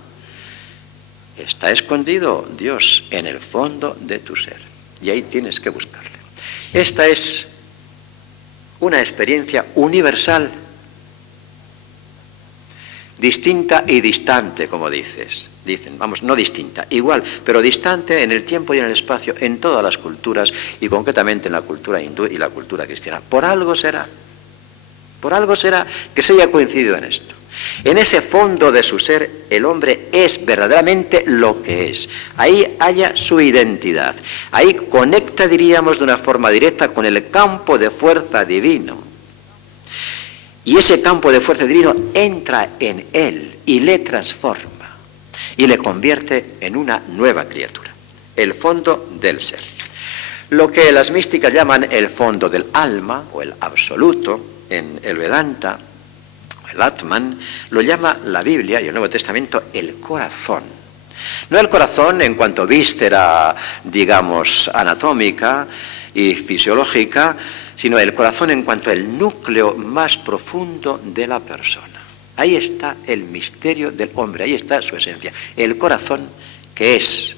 está escondido Dios en el fondo de tu ser, y ahí tienes que buscarle. Esta es una experiencia universal, distinta y distante, como dicen, vamos, no distinta, igual, pero distante en el tiempo y en el espacio, en todas las culturas, y concretamente en la cultura hindú y la cultura cristiana. Por algo será que se haya coincidido en esto. En ese fondo de su ser, el hombre es verdaderamente lo que es. Ahí halla su identidad. Ahí conecta, diríamos, de una forma directa con el campo de fuerza divino. Y ese campo de fuerza divino entra en él y le transforma y le convierte en una nueva criatura, el fondo del ser. Lo que las místicas llaman el fondo del alma o el absoluto, en el Vedanta, el Atman, lo llama la Biblia y el Nuevo Testamento el corazón. No el corazón en cuanto víscera, digamos, anatómica y fisiológica, sino el corazón en cuanto al núcleo más profundo de la persona. Ahí está el misterio del hombre, ahí está su esencia. El corazón, que es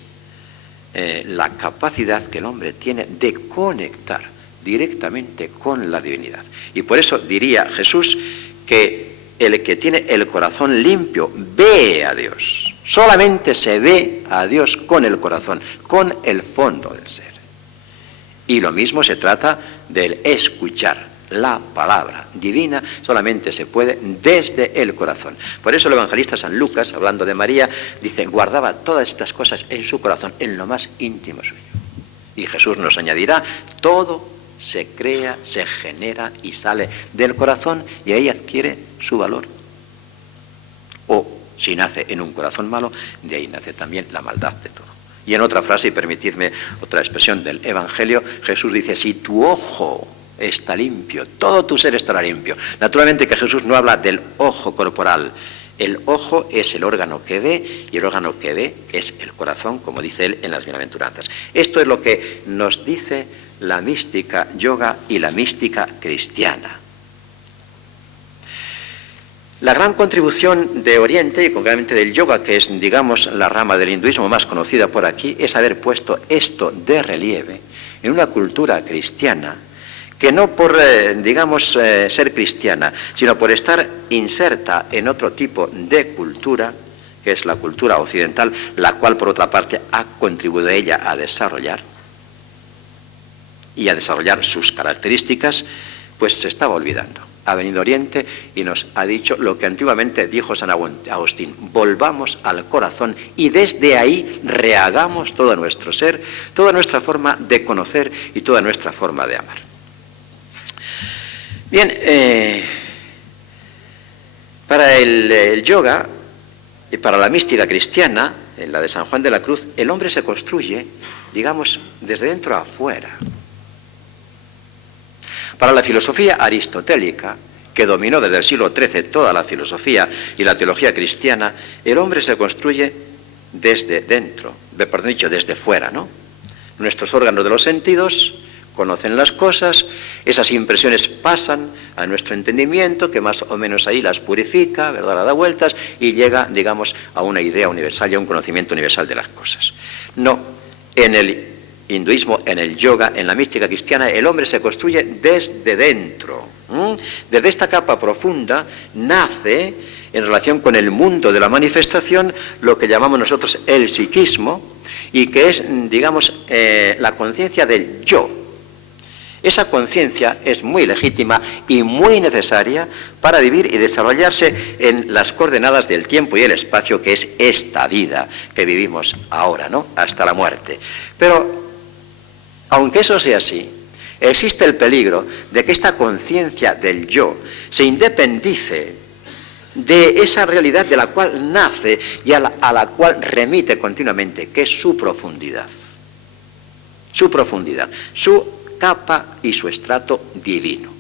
la capacidad que el hombre tiene de conectar directamente con la divinidad. Y por eso diría Jesús que el que tiene el corazón limpio ve a Dios. Solamente se ve a Dios con el corazón, con el fondo del ser. Y lo mismo se trata del escuchar la palabra divina, solamente se puede desde el corazón. Por eso el evangelista San Lucas, hablando de María, dice, guardaba todas estas cosas en su corazón, en lo más íntimo suyo. Y Jesús nos añadirá, todo se crea, se genera y sale del corazón y ahí adquiere su valor. O, si nace en un corazón malo, de ahí nace también la maldad de todo. Y en otra frase, y permitidme otra expresión del Evangelio, Jesús dice, si tu ojo está limpio, todo tu ser estará limpio. Naturalmente que Jesús no habla del ojo corporal. El ojo es el órgano que ve, y el órgano que ve es el corazón, como dice él en las bienaventuranzas. Esto es lo que nos dice la mística yoga y la mística cristiana. La gran contribución de Oriente, y concretamente del yoga, que es, digamos, la rama del hinduismo más conocida por aquí, es haber puesto esto de relieve en una cultura cristiana, que no por, digamos, ser cristiana, sino por estar inserta en otro tipo de cultura, que es la cultura occidental, la cual, por otra parte, ha contribuido ella a desarrollar y a desarrollar sus características, pues se estaba olvidando. Ha venido Oriente y nos ha dicho lo que antiguamente dijo San Agustín, volvamos al corazón y desde ahí rehagamos todo nuestro ser, toda nuestra forma de conocer y toda nuestra forma de amar. Bien, para el yoga y para la mística cristiana, en la de San Juan de la Cruz, el hombre se construye, digamos, desde dentro a afuera. Para la filosofía aristotélica, que dominó desde el siglo XIII toda la filosofía y la teología cristiana, el hombre se construye desde dentro, perdón dicho, desde fuera, ¿no? Nuestros órganos de los sentidos conocen las cosas, esas impresiones pasan a nuestro entendimiento, que más o menos ahí las purifica, ¿verdad?, las da vueltas y llega, digamos, a una idea universal y a un conocimiento universal de las cosas. No, en el hinduismo, en el yoga, en la mística cristiana, el hombre se construye desde dentro. Desde esta capa profunda nace, en relación con el mundo de la manifestación, lo que llamamos nosotros el psiquismo, y que es, digamos, la conciencia del yo. Esa conciencia es muy legítima y muy necesaria para vivir y desarrollarse en las coordenadas del tiempo y el espacio, que es esta vida que vivimos ahora, ¿no?, hasta la muerte. Pero, aunque eso sea así, existe el peligro de que esta conciencia del yo se independice de esa realidad de la cual nace y a la cual remite continuamente, que es su profundidad. Su profundidad, su capa y su estrato divino.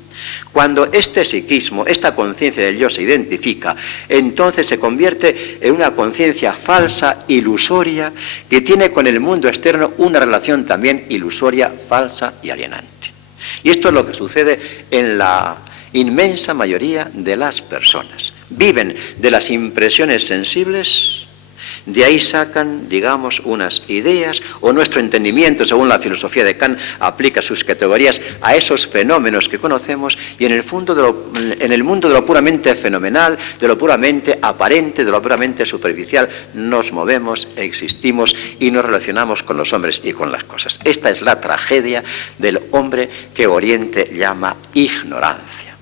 Cuando este psiquismo, esta conciencia del yo se identifica, entonces se convierte en una conciencia falsa, ilusoria, que tiene con el mundo externo una relación también ilusoria, falsa y alienante. Y esto es lo que sucede en la inmensa mayoría de las personas. Viven de las impresiones sensibles, de ahí sacan, digamos, unas ideas, o nuestro entendimiento, según la filosofía de Kant, aplica sus categorías a esos fenómenos que conocemos, y en el mundo de lo puramente fenomenal, de lo puramente aparente, de lo puramente superficial, nos movemos, existimos y nos relacionamos con los hombres y con las cosas. Esta es la tragedia del hombre que Oriente llama ignorancia.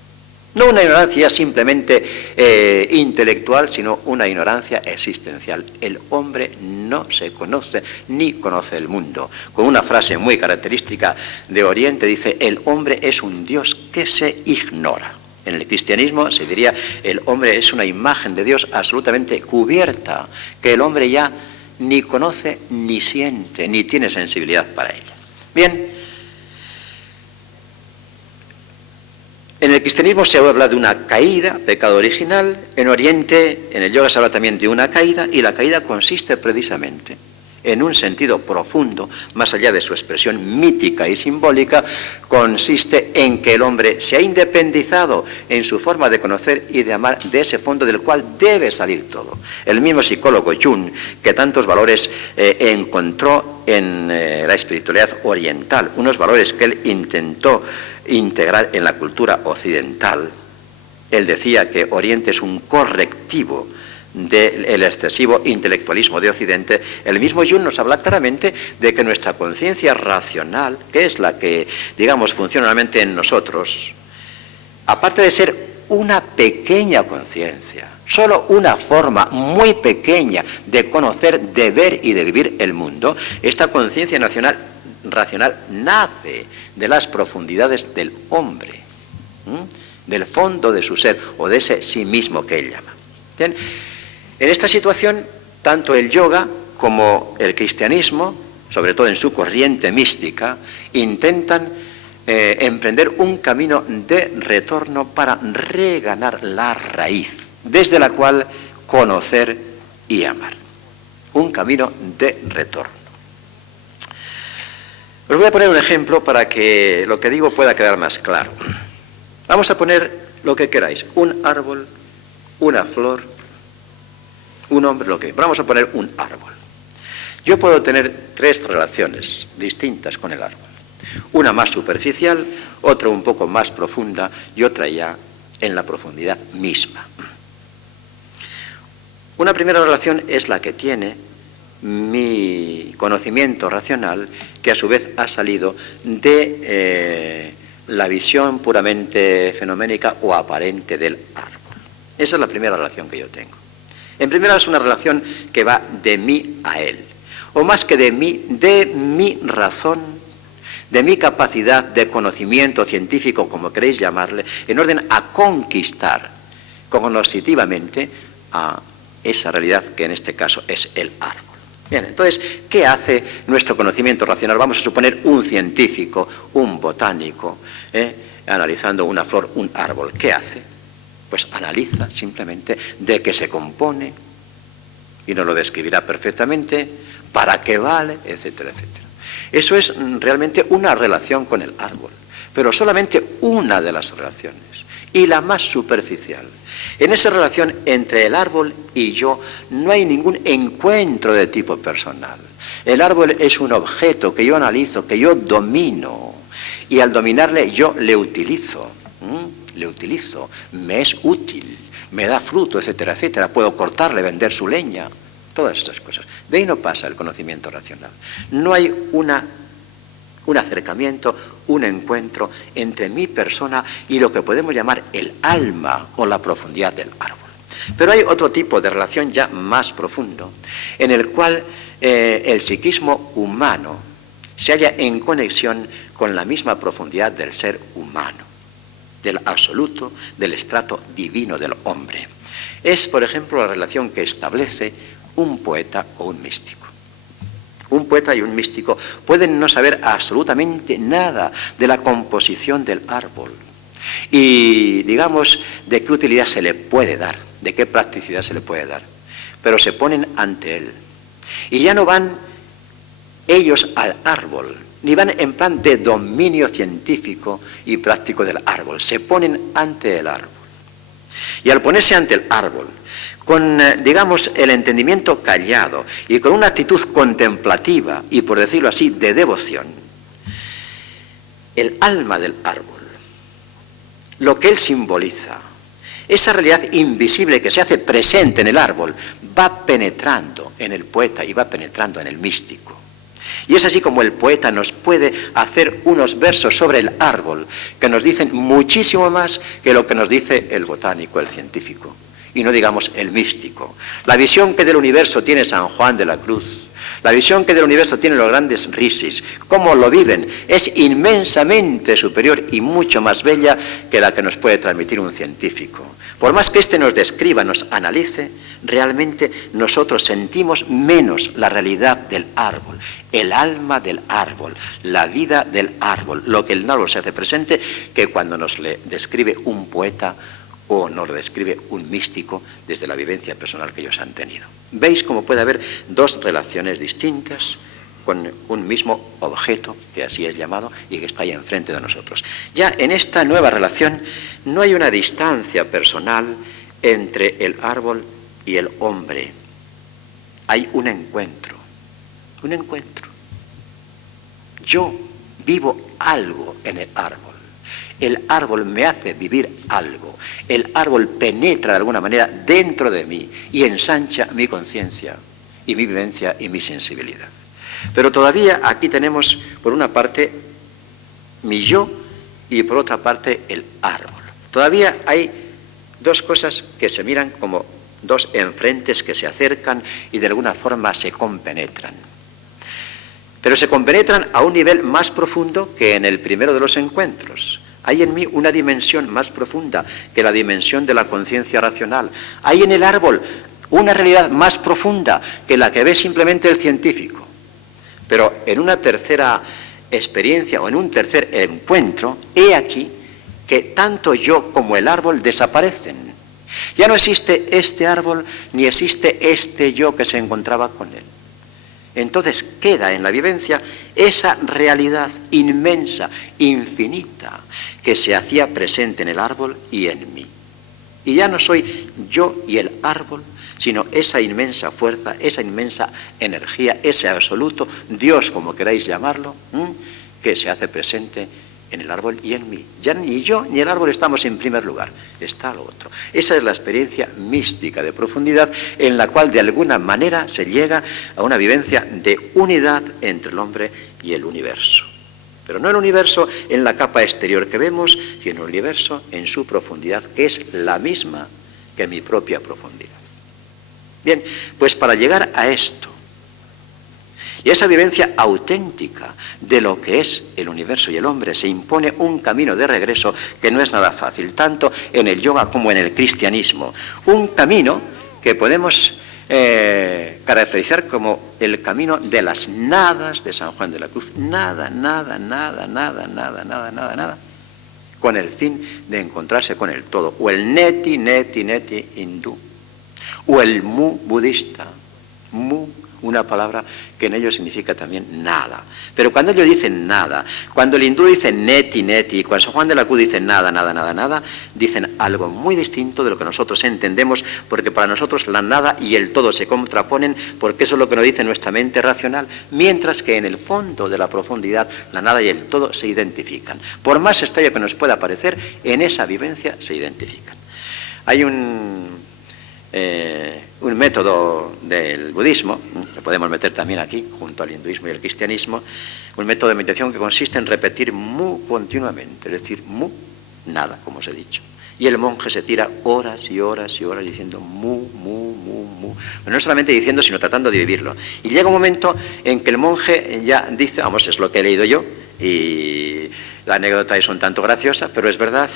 No una ignorancia simplemente intelectual, sino una ignorancia existencial. El hombre no se conoce ni conoce el mundo. Con una frase muy característica de Oriente dice: el hombre es un Dios que se ignora. En el cristianismo se diría: el hombre es una imagen de Dios absolutamente cubierta, que el hombre ya ni conoce, ni siente, ni tiene sensibilidad para ella. Bien. En el cristianismo se habla de una caída, pecado original. En Oriente, en el yoga, se habla también de una caída, y la caída consiste precisamente en un sentido profundo, más allá de su expresión mítica y simbólica, consiste en que el hombre se ha independizado en su forma de conocer y de amar de ese fondo del cual debe salir todo. El mismo psicólogo Jung, que tantos valores encontró en la espiritualidad oriental, unos valores que él intentó integrar en la cultura occidental, él decía que Oriente es un correctivo del excesivo intelectualismo de Occidente. El mismo Jung nos habla claramente de que nuestra conciencia racional, que es la que, digamos, funciona realmente en nosotros, aparte de ser una pequeña conciencia, solo una forma muy pequeña de conocer, de ver y de vivir el mundo, esta conciencia racional nace de las profundidades del hombre, del fondo de su ser, o de ese sí mismo que él llama. ¿Bien? En esta situación, tanto el yoga como el cristianismo, sobre todo en su corriente mística, intentan emprender un camino de retorno para reganar la raíz, desde la cual conocer y amar. Un camino de retorno. Os voy a poner un ejemplo para que lo que digo pueda quedar más claro. Vamos a poner lo que queráis: un árbol, una flor, un hombre, lo que... Vamos a poner un árbol. Yo puedo tener tres relaciones distintas con el árbol. Una más superficial, otra un poco más profunda y otra ya en la profundidad misma. Una primera relación es la que tiene mi conocimiento racional, que a su vez ha salido de la visión puramente fenoménica o aparente del árbol. Esa es la primera relación que yo tengo. En primera es una relación que va de mí a él, o más que de mi razón, de mi capacidad de conocimiento científico, como queréis llamarle, en orden a conquistar cognoscitivamente a esa realidad que en este caso es el árbol. Bien, entonces, ¿qué hace nuestro conocimiento racional? Vamos a suponer un científico, un botánico, analizando una flor, un árbol. ¿Qué hace? Pues analiza simplemente de qué se compone y nos lo describirá perfectamente, para qué vale, etcétera, etcétera. Eso es realmente una relación con el árbol, pero solamente una de las relaciones y la más superficial. En esa relación entre el árbol y yo no hay ningún encuentro de tipo personal. El árbol es un objeto que yo analizo, que yo domino, y al dominarle yo le utilizo, me es útil, me da fruto, etcétera, etcétera. Puedo cortarle, vender su leña, todas estas cosas. De ahí no pasa el conocimiento racional. No hay un acercamiento, un encuentro entre mi persona y lo que podemos llamar el alma o la profundidad del árbol. Pero hay otro tipo de relación ya más profundo, en el cual el psiquismo humano se halla en conexión con la misma profundidad del ser humano, del absoluto, del estrato divino del hombre. Es, por ejemplo, la relación que establece un poeta o un místico. Un poeta y un místico pueden no saber absolutamente nada de la composición del árbol y, digamos, de qué utilidad se le puede dar, de qué practicidad se le puede dar, pero se ponen ante él. Y ya no van ellos al árbol, ni van en plan de dominio científico y práctico del árbol, se ponen ante el árbol. Y al ponerse ante el árbol, con, digamos, el entendimiento callado y con una actitud contemplativa y, por decirlo así, de devoción, el alma del árbol, lo que él simboliza, esa realidad invisible que se hace presente en el árbol, va penetrando en el poeta y va penetrando en el místico. Y es así como el poeta nos puede hacer unos versos sobre el árbol que nos dicen muchísimo más que lo que nos dice el botánico, el científico. Y no digamos el místico. La visión que del universo tiene San Juan de la Cruz, la visión que del universo tienen los grandes risis, cómo lo viven, es inmensamente superior y mucho más bella que la que nos puede transmitir un científico. Por más que éste nos describa, nos analice, realmente nosotros sentimos menos la realidad del árbol, el alma del árbol, la vida del árbol, lo que el árbol se hace presente, que cuando nos le describe un poeta o nos lo describe un místico desde la vivencia personal que ellos han tenido. ¿Veis cómo puede haber dos relaciones distintas con un mismo objeto, que así es llamado, y que está ahí enfrente de nosotros? Ya en esta nueva relación no hay una distancia personal entre el árbol y el hombre. Hay un encuentro, un encuentro. Yo vivo algo en el árbol. El árbol me hace vivir algo. El árbol penetra de alguna manera dentro de mí y ensancha mi conciencia y mi vivencia y mi sensibilidad. Pero todavía aquí tenemos, por una parte, mi yo y por otra parte el árbol. Todavía hay dos cosas que se miran como dos enfrentes que se acercan y de alguna forma se compenetran. Pero se compenetran a un nivel más profundo que en el primero de los encuentros. Hay en mí una dimensión más profunda que la dimensión de la conciencia racional. Hay en el árbol una realidad más profunda que la que ve simplemente el científico. Pero en una tercera experiencia o en un tercer encuentro, he aquí que tanto yo como el árbol desaparecen. Ya no existe este árbol ni existe este yo que se encontraba con él. Entonces queda en la vivencia esa realidad inmensa, infinita, que se hacía presente en el árbol y en mí. Y ya no soy yo y el árbol, sino esa inmensa fuerza, esa inmensa energía, ese absoluto, Dios como queráis llamarlo, que se hace presente en el árbol y en mí. Ya ni yo ni el árbol estamos en primer lugar, está lo otro. Esa es la experiencia mística de profundidad en la cual de alguna manera se llega a una vivencia de unidad entre el hombre y el universo. Pero no el universo en la capa exterior que vemos, sino el universo en su profundidad, que es la misma que mi propia profundidad. Bien, pues para llegar a esto, y esa vivencia auténtica de lo que es el universo y el hombre, se impone un camino de regreso que no es nada fácil, tanto en el yoga como en el cristianismo. Un camino que podemos caracterizar como el camino de las nadas de San Juan de la Cruz. Nada, nada, nada, nada, nada, nada, nada, nada, con el fin de encontrarse con el todo. O el neti, neti, neti hindú, o el mu budista. Mu, una palabra que en ello significa también nada. Pero cuando ellos dicen nada, cuando el hindú dice neti, neti, y cuando San Juan de la Cruz dice nada, nada, nada, nada, dicen algo muy distinto de lo que nosotros entendemos, porque para nosotros la nada y el todo se contraponen, porque eso es lo que nos dice nuestra mente racional, mientras que en el fondo de la profundidad la nada y el todo se identifican. Por más extraño que nos pueda parecer, en esa vivencia se identifican. Hay un método del budismo, que podemos meter también aquí, junto al hinduismo y el cristianismo, un método de meditación que consiste en repetir mu continuamente, es decir, mu, nada, como os he dicho. Y el monje se tira horas y horas y horas diciendo mu, mu, mu, mu. Pero no solamente diciendo, sino tratando de vivirlo. Y llega un momento en que el monje ya dice, vamos, es lo que he leído yo, y la anécdota es un tanto graciosa, pero es verdad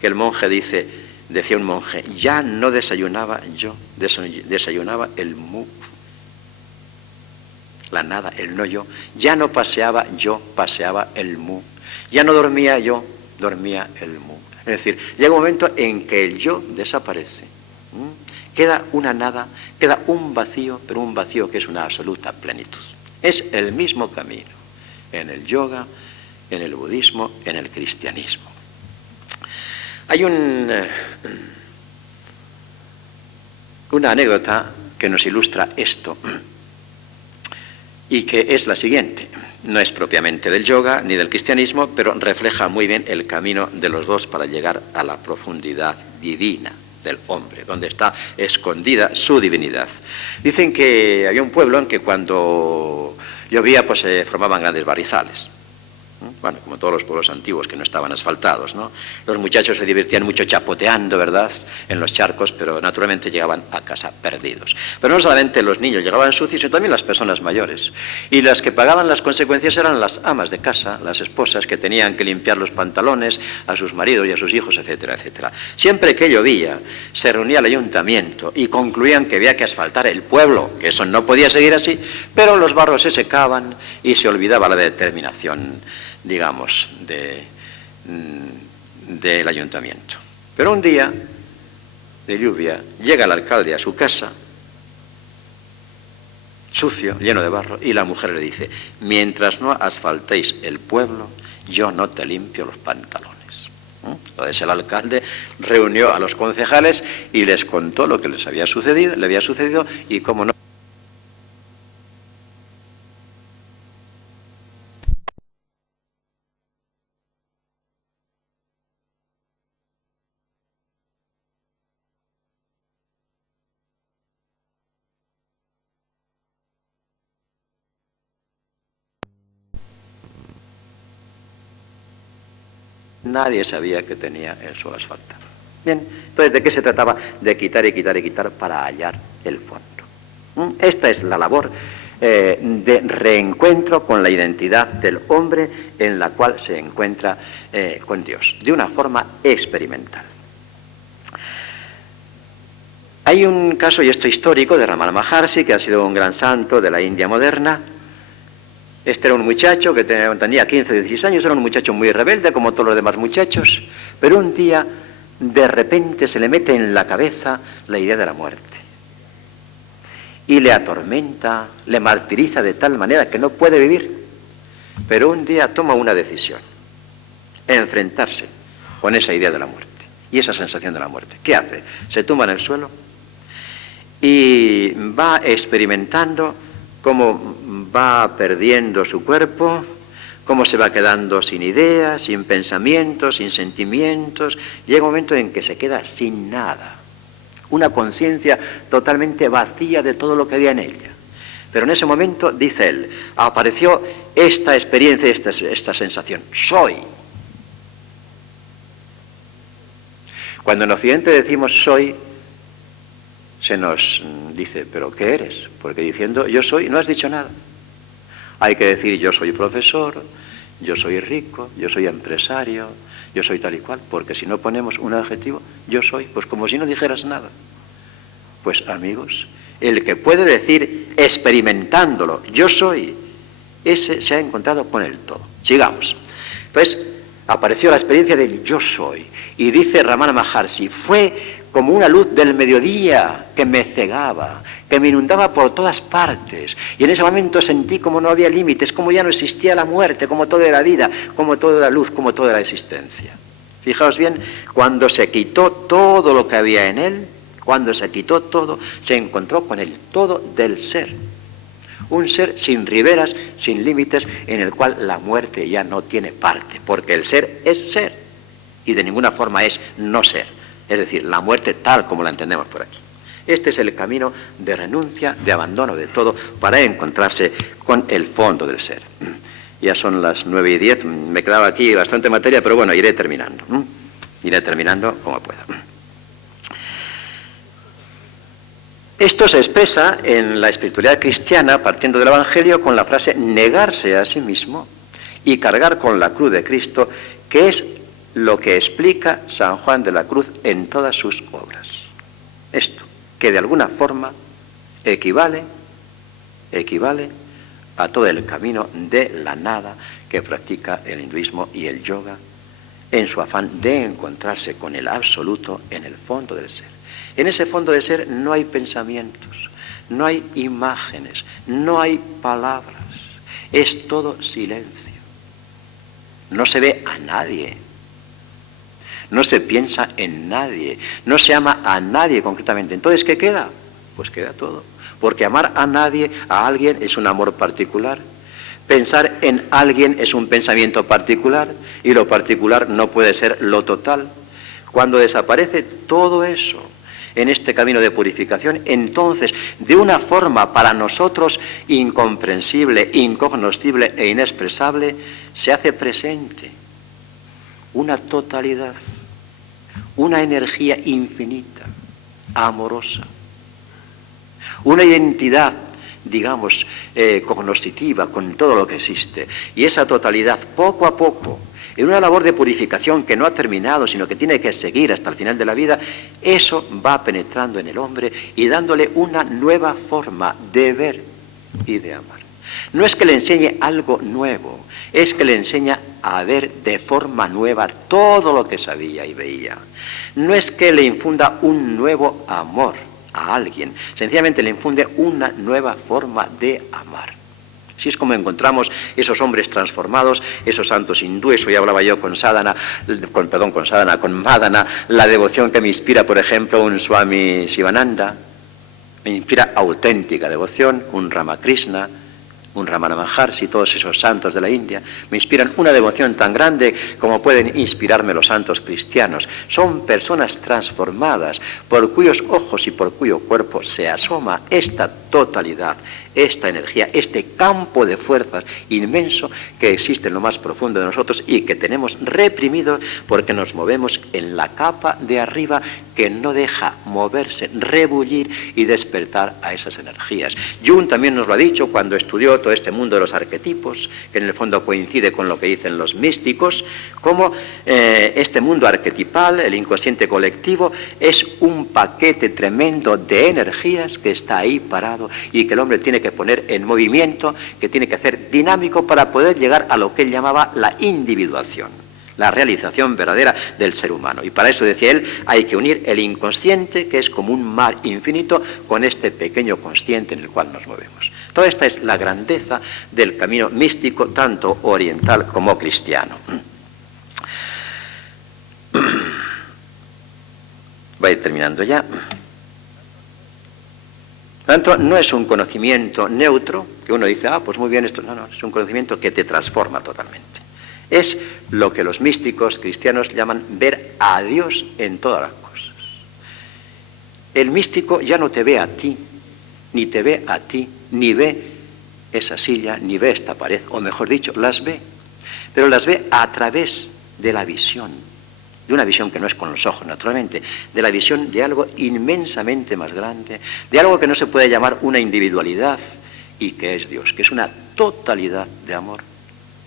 que el monje dice, decía un monje, ya no desayunaba yo, desayunaba el mu, la nada, el no yo, ya no paseaba yo, paseaba el mu, ya no dormía yo, dormía el mu. Es decir, llega un momento en que el yo desaparece, queda una nada, queda un vacío, pero un vacío que es una absoluta plenitud. Es el mismo camino en el yoga, en el budismo, en el cristianismo. Hay una anécdota que nos ilustra esto y que es la siguiente. No es propiamente del yoga ni del cristianismo, pero refleja muy bien el camino de los dos para llegar a la profundidad divina del hombre, donde está escondida su divinidad. Dicen que había un pueblo en que cuando llovía pues se formaban grandes barrizales. Bueno, como todos los pueblos antiguos que no estaban asfaltados, ¿no? Los muchachos se divertían mucho chapoteando, ¿verdad?, en los charcos, pero naturalmente llegaban a casa perdidos. Pero no solamente los niños llegaban sucios, sino también las personas mayores. Y las que pagaban las consecuencias eran las amas de casa, las esposas que tenían que limpiar los pantalones a sus maridos y a sus hijos, etcétera, etcétera. Siempre que llovía, se reunía el ayuntamiento y concluían que había que asfaltar el pueblo, que eso no podía seguir así, pero los barros se secaban y se olvidaba la determinación, digamos, del ayuntamiento. Pero un día de lluvia llega el alcalde a su casa, sucio, lleno de barro, y la mujer le dice, mientras no asfaltéis el pueblo, yo no te limpio los pantalones. Entonces el alcalde reunió a los concejales y les contó lo que le había sucedido y cómo no. Nadie sabía que tenía el suelo asfaltado. Bien, entonces, ¿de qué se trataba? De quitar y quitar y quitar para hallar el fondo. Esta es la labor de reencuentro con la identidad del hombre en la cual se encuentra con Dios, de una forma experimental. Hay un caso, y esto histórico, de Ramana Maharshi, que ha sido un gran santo de la India moderna. Este era un muchacho que tenía 15 o 16 años, era un muchacho muy rebelde, como todos los demás muchachos, pero un día, de repente, se le mete en la cabeza la idea de la muerte. Y le atormenta, le martiriza de tal manera que no puede vivir. Pero un día toma una decisión, enfrentarse con esa idea de la muerte y esa sensación de la muerte. ¿Qué hace? Se tumba en el suelo y va experimentando cómo va perdiendo su cuerpo, cómo se va quedando sin ideas, sin pensamientos, sin sentimientos. Llega un momento en que se queda sin nada, una conciencia totalmente vacía de todo lo que había en ella. Pero en ese momento, dice él, apareció esta experiencia, esta sensación, soy. Cuando en Occidente decimos soy, se nos dice, ¿pero qué eres? Porque diciendo yo soy, no has dicho nada. Hay que decir yo soy profesor, yo soy rico, yo soy empresario, yo soy tal y cual, porque si no ponemos un adjetivo, yo soy, pues como si no dijeras nada. Pues amigos, el que puede decir, experimentándolo, yo soy, ese se ha encontrado con el todo. Sigamos. Entonces, apareció la experiencia del yo soy. Y dice Ramana Maharshi, fue como una luz del mediodía que me cegaba, que me inundaba por todas partes. Y en ese momento sentí como no había límites, como ya no existía la muerte, como todo era vida, como todo era luz, como toda la existencia. Fijaos bien, cuando se quitó todo lo que había en él, cuando se quitó todo, se encontró con el todo del ser. Un ser sin riberas, sin límites, en el cual la muerte ya no tiene parte, porque el ser es ser, y de ninguna forma es no ser. Es decir, la muerte tal como la entendemos por aquí. Este es el camino de renuncia, de abandono de todo, para encontrarse con el fondo del ser. Ya son las 9:10, me quedaba aquí bastante materia, pero bueno, iré terminando. Iré terminando como pueda. Esto se expresa en la espiritualidad cristiana, partiendo del Evangelio, con la frase negarse a sí mismo y cargar con la cruz de Cristo, que es lo que explica San Juan de la Cruz en todas sus obras. Esto, que de alguna forma equivale a todo el camino de la nada que practica el hinduismo y el yoga, en su afán de encontrarse con el absoluto en el fondo del ser. En ese fondo del ser no hay pensamientos, no hay imágenes, no hay palabras, es todo silencio. No se ve a nadie, no se piensa en nadie, no se ama a nadie concretamente. Entonces, ¿qué queda? Pues queda todo. Porque amar a nadie, a alguien, es un amor particular. Pensar en alguien es un pensamiento particular, y lo particular no puede ser lo total. Cuando desaparece todo eso en este camino de purificación, entonces, de una forma para nosotros incomprensible, incognoscible e inexpresable, se hace presente una totalidad, una energía infinita, amorosa, una identidad, digamos, cognoscitiva con todo lo que existe. Y esa totalidad, poco a poco, en una labor de purificación que no ha terminado, sino que tiene que seguir hasta el final de la vida, eso va penetrando en el hombre y dándole una nueva forma de ver y de amar. No es que le enseñe algo nuevo, es que le enseña a ver de forma nueva todo lo que sabía y veía. No es que le infunda un nuevo amor a alguien, sencillamente le infunde una nueva forma de amar. Así es como encontramos esos hombres transformados, esos santos hindúes. Hoy hablaba yo con Madana, la devoción que me inspira, por ejemplo, un Swami Sivananda, me inspira auténtica devoción, un Ramakrishna, un Ramana Maharshi, todos esos santos de la India, me inspiran una devoción tan grande como pueden inspirarme los santos cristianos. Son personas transformadas, por cuyos ojos y por cuyo cuerpo se asoma esta totalidad, esta energía, este campo de fuerzas inmenso que existe en lo más profundo de nosotros y que tenemos reprimido porque nos movemos en la capa de arriba que no deja moverse, rebullir y despertar a esas energías. Jung también nos lo ha dicho cuando estudió todo este mundo de los arquetipos, que en el fondo coincide con lo que dicen los místicos, como este mundo arquetipal, el inconsciente colectivo, es un paquete tremendo de energías que está ahí parado y que el hombre tiene que poner en movimiento, que tiene que hacer dinámico para poder llegar a lo que él llamaba la individuación, la realización verdadera del ser humano. Y para eso, decía él, hay que unir el inconsciente, que es como un mar infinito, con este pequeño consciente en el cual nos movemos. Toda esta es la grandeza del camino místico, tanto oriental como cristiano. Voy a ir terminando ya. Por lo tanto, no es un conocimiento neutro, que uno dice, pues muy bien esto. No, es un conocimiento que te transforma totalmente. Es lo que los místicos cristianos llaman ver a Dios en todas las cosas. El místico ya no te ve a ti, ni te ve a ti, ni ve esa silla, ni ve esta pared, o mejor dicho, las ve, pero las ve a través de la visión, de una visión que no es con los ojos, naturalmente, de la visión de algo inmensamente más grande, de algo que no se puede llamar una individualidad y que es Dios, que es una totalidad de amor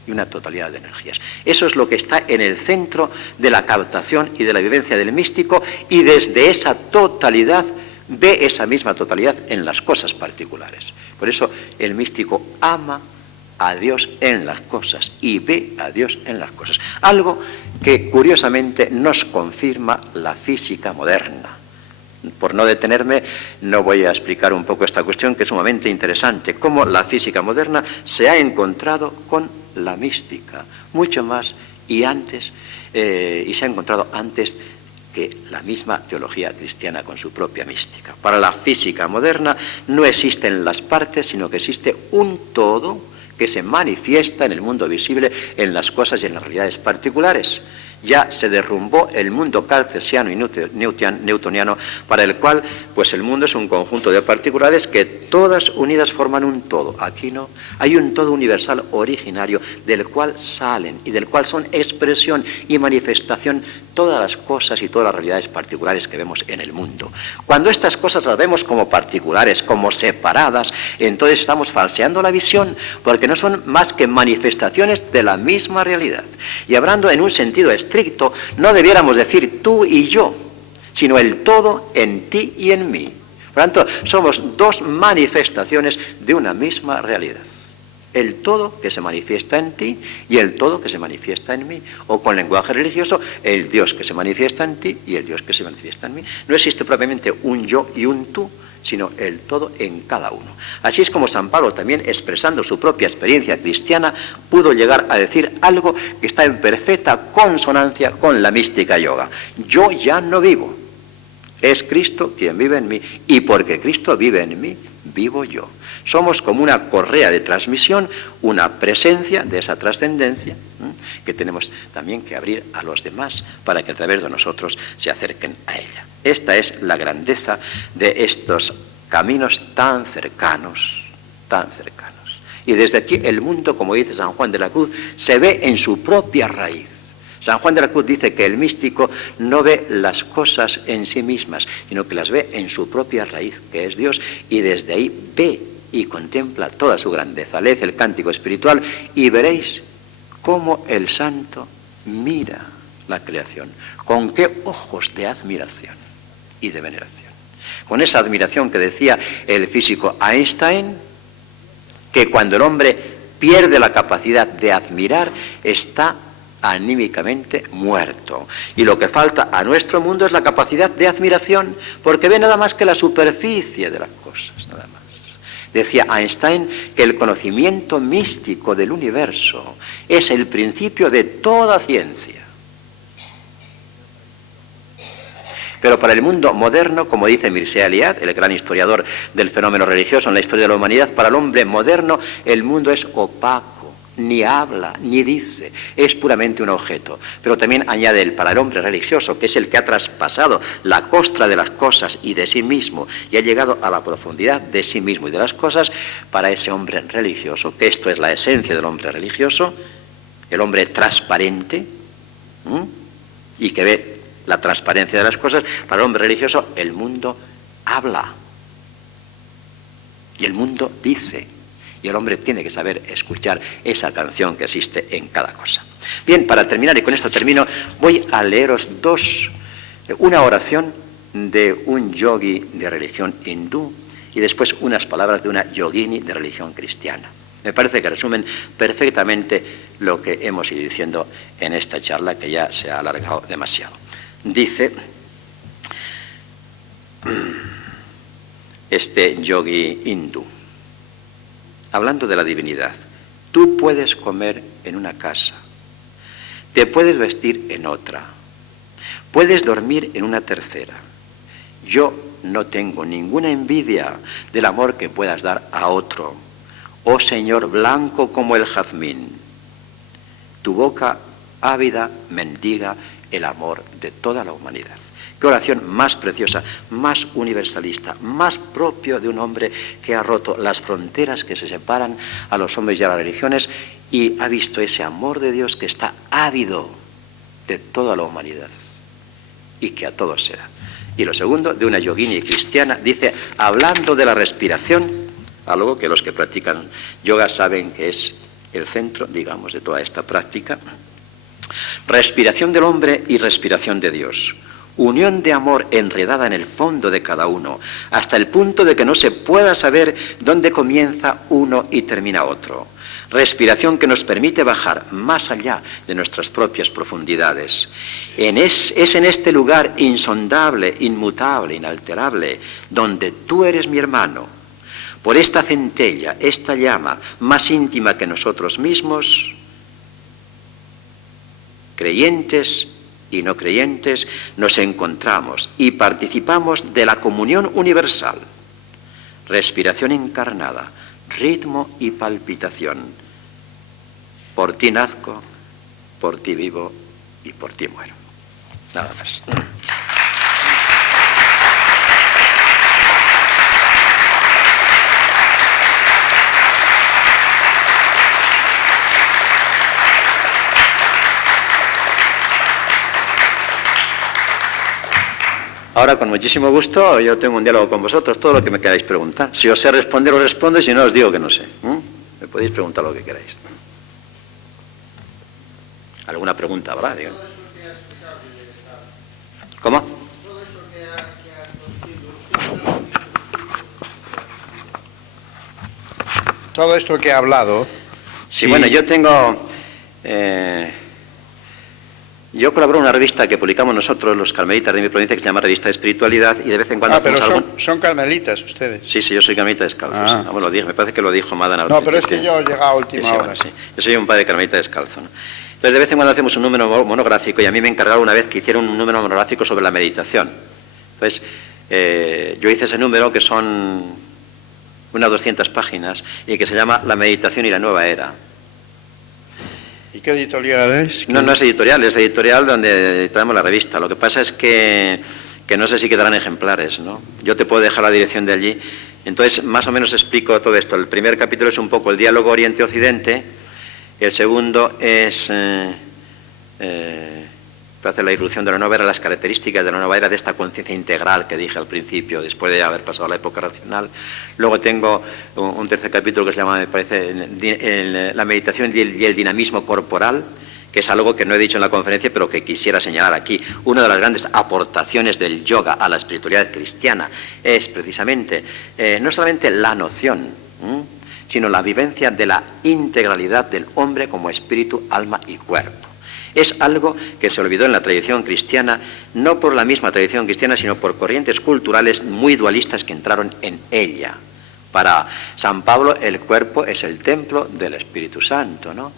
y una totalidad de energías. Eso es lo que está en el centro de la captación y de la vivencia del místico, y desde esa totalidad ve esa misma totalidad en las cosas particulares. Por eso el místico ama a Dios en las cosas y ve a Dios en las cosas. Algo que curiosamente nos confirma la física moderna. Por no detenerme, no voy a explicar un poco esta cuestión que es sumamente interesante, cómo la física moderna se ha encontrado con la mística, mucho más y antes, y se ha encontrado antes que la misma teología cristiana con su propia mística. Para la física moderna no existen las partes, sino que existe un todo que se manifiesta en el mundo visible, en las cosas y en las realidades particulares. Ya se derrumbó el mundo cartesiano y newtoniano, para el cual pues el mundo es un conjunto de particulares que todas unidas forman un todo. Aquí no, hay un todo universal originario del cual salen y del cual son expresión y manifestación todas las cosas y todas las realidades particulares que vemos en el mundo. Cuando estas cosas las vemos como particulares, como separadas, entonces estamos falseando la visión, porque no son más que manifestaciones de la misma realidad. Y hablando en un sentido estricto, no debiéramos decir tú y yo, sino el todo en ti y en mí. Por lo tanto, somos dos manifestaciones de una misma realidad. El todo que se manifiesta en ti y el todo que se manifiesta en mí. O con lenguaje religioso, el Dios que se manifiesta en ti y el Dios que se manifiesta en mí. No existe propiamente un yo y un tú, sino el todo en cada uno. Así es como San Pablo, también expresando su propia experiencia cristiana, pudo llegar a decir algo que está en perfecta consonancia con la mística yoga. Yo ya no vivo, es Cristo quien vive en mí, y porque Cristo vive en mí, vivo yo. Somos como una correa de transmisión, una presencia de esa trascendencia que tenemos también que abrir a los demás para que a través de nosotros se acerquen a ella. Esta es la grandeza de estos caminos tan cercanos, tan cercanos. Y desde aquí el mundo, como dice San Juan de la Cruz, se ve en su propia raíz. San Juan de la Cruz dice que el místico no ve las cosas en sí mismas, sino que las ve en su propia raíz, que es Dios, y desde ahí ve y contempla toda su grandeza. Leed el cántico espiritual y veréis cómo el santo mira la creación. Con qué ojos de admiración y de veneración. Con esa admiración que decía el físico Einstein, que cuando el hombre pierde la capacidad de admirar, está anímicamente muerto. Y lo que falta a nuestro mundo es la capacidad de admiración, porque ve nada más que la superficie de las cosas, nada más. Decía Einstein que el conocimiento místico del universo es el principio de toda ciencia. Pero para el mundo moderno, como dice Mircea Eliade, el gran historiador del fenómeno religioso en la historia de la humanidad, para el hombre moderno el mundo es opaco, ni habla, ni dice, es puramente un objeto. Pero también añade él, para el hombre religioso, que es el que ha traspasado la costra de las cosas y de sí mismo, y ha llegado a la profundidad de sí mismo y de las cosas, para ese hombre religioso, que esto es la esencia del hombre religioso, el hombre transparente, y que ve la transparencia de las cosas, para el hombre religioso el mundo habla, y el mundo dice. Y el hombre tiene que saber escuchar esa canción que existe en cada cosa. Bien, para terminar, y con esto termino, voy a leeros una oración de un yogi de religión hindú y después unas palabras de una yogini de religión cristiana. Me parece que resumen perfectamente lo que hemos ido diciendo en esta charla, que ya se ha alargado demasiado. Dice este yogi hindú, hablando de la divinidad: tú puedes comer en una casa, te puedes vestir en otra, puedes dormir en una tercera. Yo no tengo ninguna envidia del amor que puedas dar a otro, oh Señor blanco como el jazmín. Tu boca ávida mendiga el amor de toda la humanidad. Qué oración más preciosa, más universalista, más propio de un hombre que ha roto las fronteras que se separan a los hombres y a las religiones y ha visto ese amor de Dios que está ávido de toda la humanidad y que a todos se da. Y lo segundo, de una yogini cristiana, dice, hablando de la respiración, algo que los que practican yoga saben que es el centro, digamos, de toda esta práctica: respiración del hombre y respiración de Dios. unión de amor enredada en el fondo de cada uno, hasta el punto de que no se pueda saber dónde comienza uno y termina otro. Respiración que nos permite bajar más allá de nuestras propias profundidades. Es en este lugar insondable, inmutable, inalterable, donde tú eres mi hermano. Por esta centella, esta llama más íntima que nosotros mismos, creyentes y no creyentes, nos encontramos y participamos de la comunión universal. Respiración encarnada, ritmo y palpitación. Por ti nazco, por ti vivo y por ti muero. Nada más. Ahora, con muchísimo gusto, yo tengo un diálogo con vosotros, todo lo que me queráis preguntar. Si os sé responder, os respondo, y si no, os digo que no sé. Me podéis preguntar lo que queráis. ¿Alguna pregunta habrá? Digo. ¿Cómo? Todo esto que ha hablado... Sí, bueno, yo tengo... Yo colaboro en una revista que publicamos nosotros, los carmelitas de mi provincia, que se llama Revista de Espiritualidad, y de vez en cuando pero hacemos son carmelitas ustedes. Sí, yo soy carmelita descalzo. Ah. Sí. Bueno, me parece que lo dijo Madana. No, pero es que yo he llegado a última hora. Bueno, sí. Yo soy un padre carmelita descalzo, ¿no? Entonces, de vez en cuando hacemos un número monográfico, y a mí me encargaron una vez que hiciera un número monográfico sobre la meditación. Entonces, yo hice ese número, que son unas 200 páginas, y que se llama La meditación y la nueva era. ¿Y qué editorial es? No es editorial, es editorial donde editamos la revista. Lo que pasa es que no sé si quedarán ejemplares, ¿no? Yo te puedo dejar la dirección de allí. Entonces, más o menos explico todo esto. El primer capítulo es un poco el diálogo Oriente-Occidente. El segundo es hacer la irrupción de la nueva era, las características de la nueva era, de esta conciencia integral que dije al principio, después de haber pasado la época racional. Luego tengo un tercer capítulo que se llama, me parece, la meditación y el dinamismo corporal, que es algo que no he dicho en la conferencia, pero que quisiera señalar aquí. Una de las grandes aportaciones del yoga a la espiritualidad cristiana es precisamente no solamente la noción, sino la vivencia de la integralidad del hombre como espíritu, alma y cuerpo. Es algo que se olvidó en la tradición cristiana, no por la misma tradición cristiana, sino por corrientes culturales muy dualistas que entraron en ella. Para San Pablo, el cuerpo es el templo del Espíritu Santo, ¿no?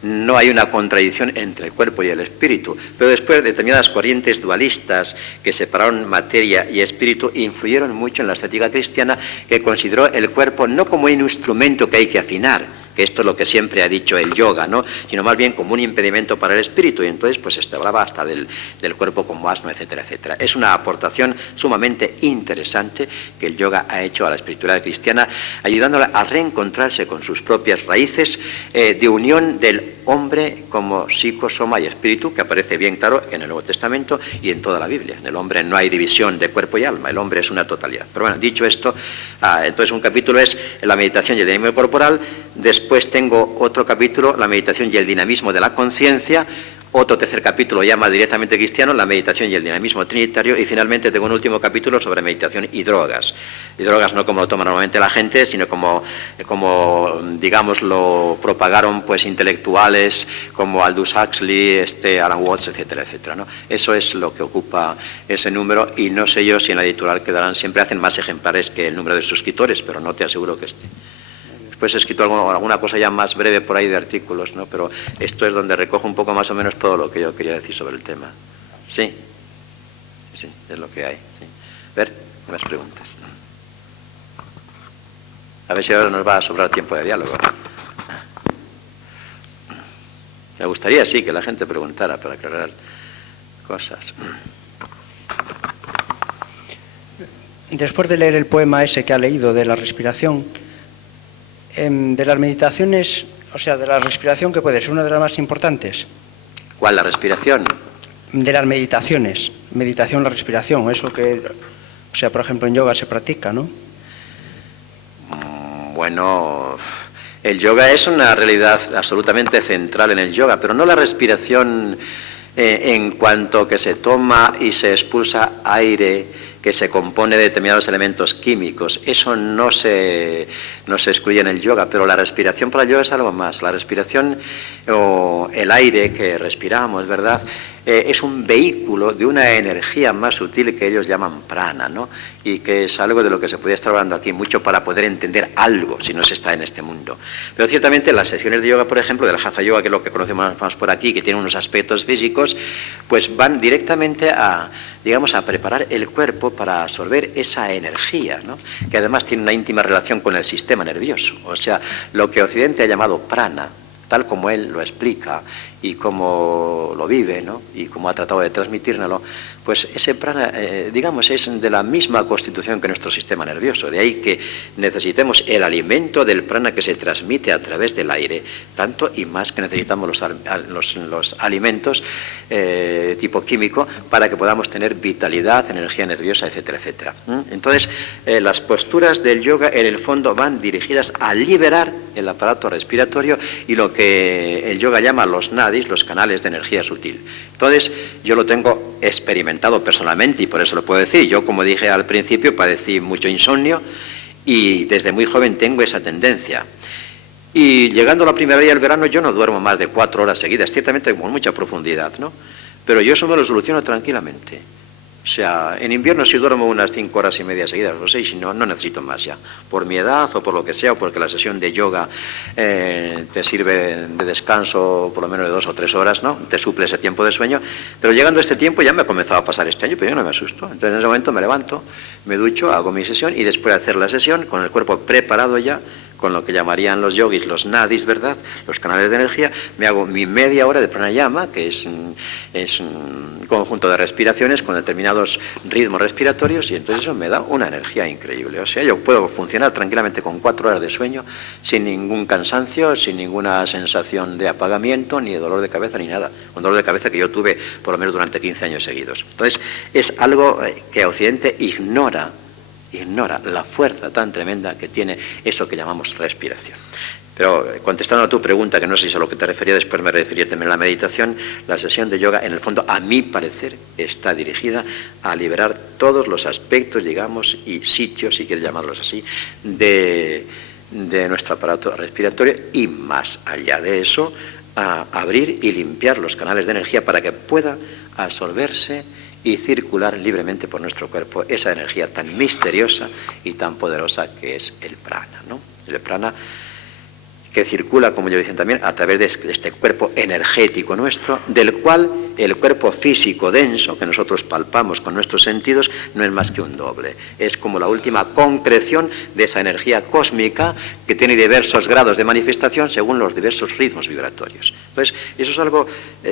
No hay una contradicción entre el cuerpo y el espíritu, pero después determinadas corrientes dualistas que separaron materia y espíritu influyeron mucho en la estética cristiana, que consideró el cuerpo no como un instrumento que hay que afinar, que esto es lo que siempre ha dicho el yoga, ¿no?, sino más bien como un impedimento para el espíritu, y entonces pues se hablaba hasta del cuerpo como asno, etcétera, etcétera. Es una aportación sumamente interesante que el yoga ha hecho a la espiritualidad cristiana, ayudándola a reencontrarse con sus propias raíces de unión del hombre como psico, soma y espíritu, que aparece bien claro en el Nuevo Testamento y en toda la Biblia. En el hombre no hay división de cuerpo y alma, el hombre es una totalidad. Pero bueno, dicho esto, entonces un capítulo es la meditación y el dinamismo corporal. Después tengo otro capítulo, la meditación y el dinamismo de la conciencia. Otro tercer capítulo llama directamente cristiano, la meditación y el dinamismo trinitario. Y finalmente tengo un último capítulo sobre meditación y drogas. Y drogas no como lo toma normalmente la gente, sino como digamos, lo propagaron pues intelectuales como Aldous Huxley, Alan Watts, etcétera, etcétera, ¿no? Eso es lo que ocupa ese número, y no sé yo si en la editorial quedarán. Siempre hacen más ejemplares que el número de suscriptores, pero no te aseguro que esté. Después he escrito alguna cosa ya más breve por ahí de artículos, ¿no? Pero esto es donde recojo un poco más o menos todo lo que yo quería decir sobre el tema. Sí, es lo que hay. Sí. A ver, más preguntas. A ver si ahora nos va a sobrar tiempo de diálogo. Me gustaría, sí, que la gente preguntara para aclarar cosas. Después de leer el poema ese que ha leído de la respiración, de las meditaciones, o sea, de la respiración, que puede ser una de las más importantes. ¿Cuál, la respiración? De las meditaciones, meditación, la respiración, eso que, o sea, por ejemplo, en yoga se practica, ¿no? Bueno, el yoga es una realidad absolutamente central en el yoga, pero no la respiración en cuanto que se toma y se expulsa aire que se compone de determinados elementos químicos. Eso no se excluye en el yoga, pero la respiración para el yoga es algo más. La respiración o el aire que respiramos, ¿verdad?, es un vehículo de una energía más sutil que ellos llaman prana, ¿no? Y que es algo de lo que se podría estar hablando aquí mucho para poder entender algo si no se está en este mundo. Pero ciertamente las sesiones de yoga, por ejemplo, del Hatha Yoga, que es lo que conocemos más por aquí, que tiene unos aspectos físicos, pues van directamente a, digamos, a preparar el cuerpo para absorber esa energía, ¿no?, que además tiene una íntima relación con el sistema nervioso. O sea, lo que Occidente ha llamado prana, tal como él lo explica y como lo vive, ¿no?, y como ha tratado de transmitírnoslo, pues ese prana, digamos, es de la misma constitución que nuestro sistema nervioso. De ahí que necesitemos el alimento del prana que se transmite a través del aire, tanto y más que necesitamos los alimentos tipo químico para que podamos tener vitalidad, energía nerviosa, etcétera, etcétera. Entonces, las posturas del yoga en el fondo van dirigidas a liberar el aparato respiratorio y lo que el yoga llama los nadis, los canales de energía sutil. Entonces, yo lo tengo experimentado personalmente y por eso lo puedo decir. Yo, como dije al principio, padecí mucho insomnio y desde muy joven tengo esa tendencia. Y llegando a la primavera y el verano yo no duermo más de 4 horas seguidas, ciertamente con mucha profundidad, ¿no? Pero yo eso me lo soluciono tranquilamente. O sea, en invierno sí duermo unas 5 horas y media seguidas, o 6, y no necesito más ya. Por mi edad o por lo que sea, o porque la sesión de yoga te sirve de descanso por lo menos de 2 o 3 horas, ¿no? Te suple ese tiempo de sueño. Pero llegando a este tiempo ya me ha comenzado a pasar este año, pero yo no me asusto. Entonces en ese momento me levanto, me ducho, hago mi sesión y después de hacer la sesión, con el cuerpo preparado ya, con lo que llamarían los yogis los nadis, ¿verdad?, los canales de energía, me hago mi media hora de pranayama, que es un conjunto de respiraciones con determinados ritmos respiratorios, y entonces eso me da una energía increíble. O sea, yo puedo funcionar tranquilamente con 4 horas de sueño sin ningún cansancio, sin ninguna sensación de apagamiento, ni de dolor de cabeza, ni nada. Un dolor de cabeza que yo tuve por lo menos durante 15 años seguidos. Entonces, es algo que Occidente ignora la fuerza tan tremenda que tiene eso que llamamos respiración. Pero contestando a tu pregunta, que no sé si es a lo que te refería, después me referiré también a la meditación, la sesión de yoga, en el fondo, a mi parecer, está dirigida a liberar todos los aspectos, digamos, y sitios, si quieres llamarlos así, de nuestro aparato respiratorio, y más allá de eso, a abrir y limpiar los canales de energía para que pueda absorberse y circular libremente por nuestro cuerpo esa energía tan misteriosa y tan poderosa que es el prana, ¿no? El prana que circula, como yo decía también, a través de este cuerpo energético nuestro, del cual el cuerpo físico denso que nosotros palpamos con nuestros sentidos no es más que un doble. Es como la última concreción de esa energía cósmica que tiene diversos grados de manifestación según los diversos ritmos vibratorios. Entonces, eso es algo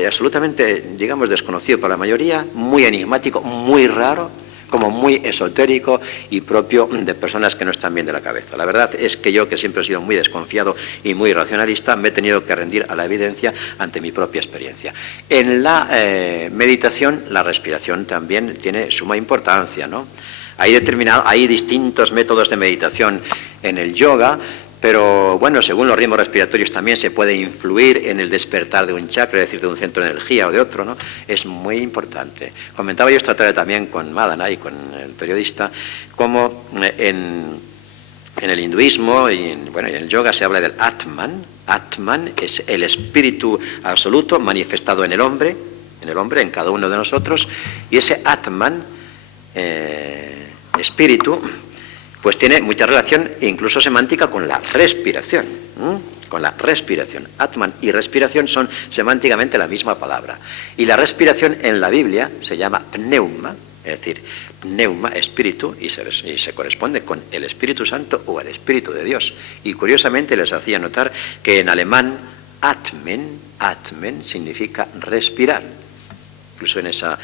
absolutamente, digamos, desconocido para la mayoría, muy enigmático, muy raro, como muy esotérico y propio de personas que no están bien de la cabeza. La verdad es que yo, que siempre he sido muy desconfiado y muy racionalista, me he tenido que rendir a la evidencia ante mi propia experiencia. En la meditación, la respiración también tiene suma importancia, ¿no? Hay distintos métodos de meditación en el yoga, pero bueno, según los ritmos respiratorios también se puede influir en el despertar de un chakra, es decir, de un centro de energía o de otro, ¿no? Es muy importante. Comentaba yo esta tarde también con Madana y con el periodista, cómo en el hinduismo y en el yoga se habla del Atman. Atman es el espíritu absoluto manifestado en el hombre, en cada uno de nosotros, y ese Atman, espíritu, pues tiene mucha relación, incluso semántica, con la respiración. Con la respiración. Atman y respiración son semánticamente la misma palabra. Y la respiración en la Biblia se llama pneuma, es decir, pneuma, espíritu, y se corresponde con el Espíritu Santo o el Espíritu de Dios. Y curiosamente les hacía notar que en alemán atmen significa respirar. Incluso en esa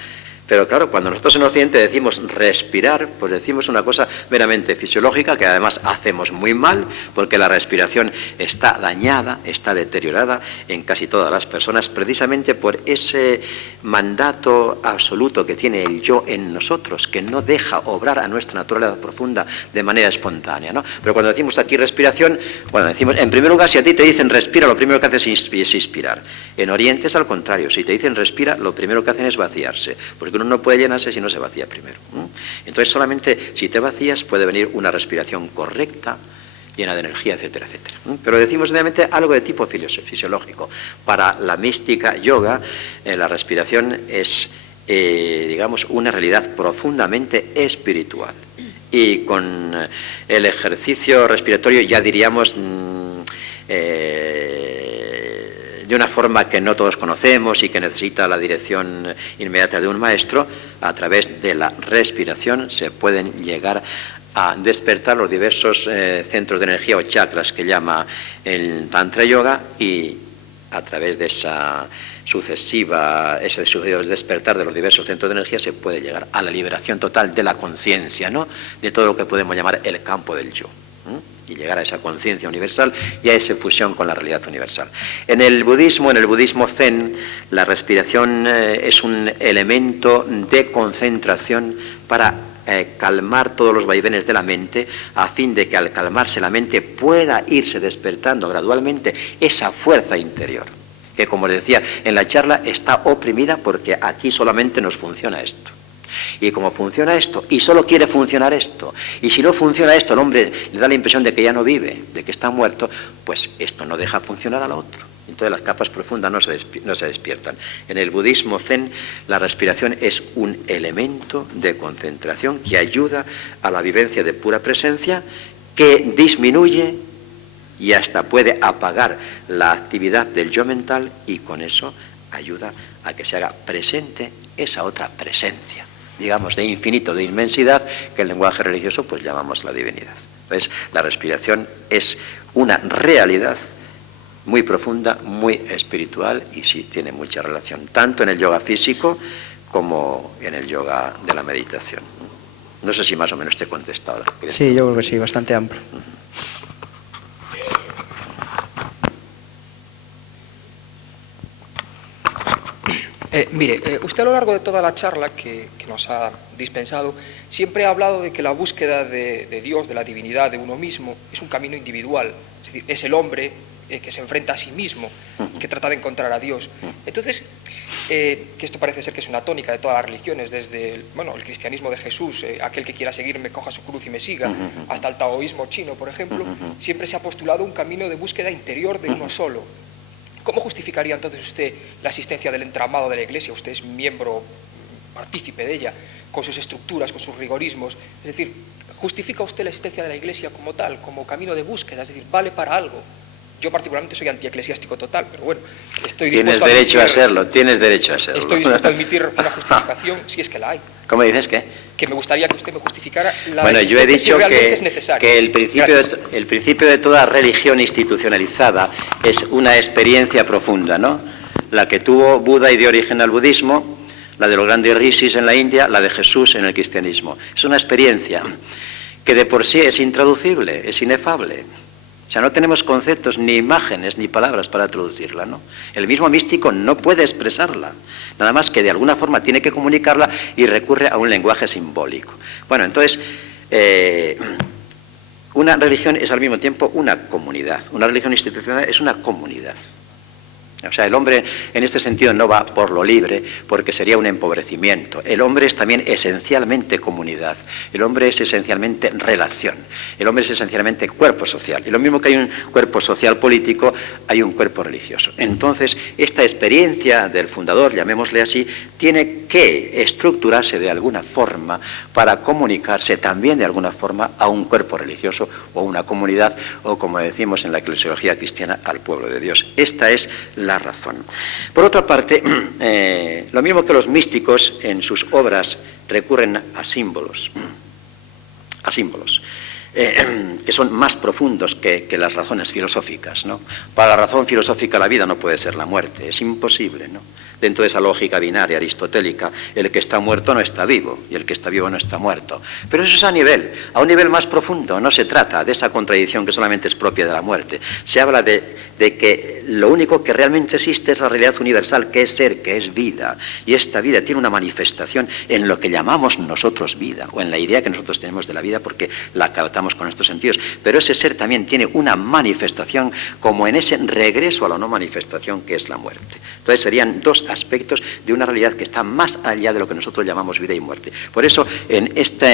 Pero claro, cuando nosotros en Occidente decimos respirar, pues decimos una cosa meramente fisiológica que además hacemos muy mal, porque la respiración está dañada, está deteriorada en casi todas las personas, precisamente por ese mandato absoluto que tiene el yo en nosotros, que no deja obrar a nuestra naturaleza profunda de manera espontánea, ¿no? Pero cuando decimos aquí respiración, bueno, decimos, en primer lugar, si a ti te dicen respira, lo primero que haces es inspirar. En Oriente es al contrario, si te dicen respira, lo primero que hacen es vaciarse, porque uno no puede llenarse si no se vacía primero. Entonces solamente si te vacías puede venir una respiración correcta, llena de energía, etcétera, etcétera. Pero decimos nuevamente algo de tipo fisiológico. Para la mística yoga, la respiración es, digamos, una realidad profundamente espiritual. Y con el ejercicio respiratorio ya diríamos de una forma que no todos conocemos y que necesita la dirección inmediata de un maestro, a través de la respiración se pueden llegar a despertar los diversos centros de energía o chakras que llama el Tantra Yoga, y a través de ese sucesivo despertar de los diversos centros de energía se puede llegar a la liberación total de la conciencia, ¿no? De todo lo que podemos llamar el campo del yo. Y llegar a esa conciencia universal y a esa fusión con la realidad universal. En el budismo zen, la respiración es un elemento de concentración para calmar todos los vaivenes de la mente, a fin de que al calmarse la mente pueda irse despertando gradualmente esa fuerza interior, que como les decía en la charla está oprimida porque aquí solamente nos funciona esto. Y como funciona esto, y solo quiere funcionar esto, y si no funciona esto, el hombre le da la impresión de que ya no vive, de que está muerto, pues esto no deja funcionar al otro. Entonces las capas profundas no se despiertan. En el budismo zen, la respiración es un elemento de concentración que ayuda a la vivencia de pura presencia, que disminuye y hasta puede apagar la actividad del yo mental, y con eso ayuda a que se haga presente esa otra presencia, digamos, de infinito, de inmensidad, que en lenguaje religioso pues llamamos la divinidad. Entonces, la respiración es una realidad muy profunda, muy espiritual, y sí tiene mucha relación, tanto en el yoga físico como en el yoga de la meditación. No sé si más o menos te he contestado. Sí, yo creo que sí, bastante amplio. Mire, usted a lo largo de toda la charla que nos ha dispensado siempre ha hablado de que la búsqueda de Dios, de la divinidad, de uno mismo, es un camino individual. Es decir, es el hombre que se enfrenta a sí mismo, que trata de encontrar a Dios. Entonces, que esto parece ser que es una tónica de todas las religiones, desde el cristianismo de Jesús, aquel que quiera seguirme coja su cruz y me siga, hasta el taoísmo chino, por ejemplo, siempre se ha postulado un camino de búsqueda interior de uno solo. ¿Cómo justificaría entonces usted la existencia del entramado de la Iglesia? Usted es miembro, partícipe de ella, con sus estructuras, con sus rigorismos. Es decir, ¿justifica usted la existencia de la Iglesia como tal, como camino de búsqueda? Es decir, ¿vale para algo? Yo particularmente soy antieclesiástico total, pero bueno, estoy dispuesto tienes derecho a serlo. Estoy dispuesto a admitir una justificación si es que la hay. ¿Cómo dices qué? Que me gustaría que usted me justificara la Bueno, yo he dicho que el principio de toda religión institucionalizada es una experiencia profunda, ¿no? La que tuvo Buda y dio origen al budismo, la de los grandes rishis en la India, la de Jesús en el cristianismo. Es una experiencia que de por sí es intraducible, es inefable. O sea, no tenemos conceptos, ni imágenes, ni palabras para traducirla, ¿no? El mismo místico no puede expresarla, nada más que de alguna forma tiene que comunicarla y recurre a un lenguaje simbólico. Bueno, entonces, una religión es al mismo tiempo una comunidad. Una religión institucional es una comunidad. O sea, el hombre en este sentido no va por lo libre, porque sería un empobrecimiento. El hombre es también esencialmente comunidad. El hombre es esencialmente relación. El hombre es esencialmente cuerpo social. Y lo mismo que hay un cuerpo social político, hay un cuerpo religioso. Entonces, esta experiencia del fundador, llamémosle así, tiene que estructurarse de alguna forma para comunicarse también de alguna forma a un cuerpo religioso o una comunidad, o como decimos en la eclesiología cristiana, al pueblo de Dios. Esta es la razón. Por otra parte, lo mismo que los místicos en sus obras recurren a símbolos. que son más profundos que las razones filosóficas, ¿no? Para la razón filosófica la vida no puede ser la muerte, es imposible, ¿no? Dentro de esa lógica binaria aristotélica, el que está muerto no está vivo y el que está vivo no está muerto. Pero eso es a un nivel más profundo. No se trata de esa contradicción que solamente es propia de la muerte. Se habla de que lo único que realmente existe es la realidad universal, que es ser, que es vida. Y esta vida tiene una manifestación en lo que llamamos nosotros vida, o en la idea que nosotros tenemos de la vida porque la captamos con estos sentidos. Pero ese ser también tiene una manifestación como en ese regreso a la no manifestación que es la muerte. Entonces serían dos aspectos de una realidad que está más allá de lo que nosotros llamamos vida y muerte. Por eso, en esta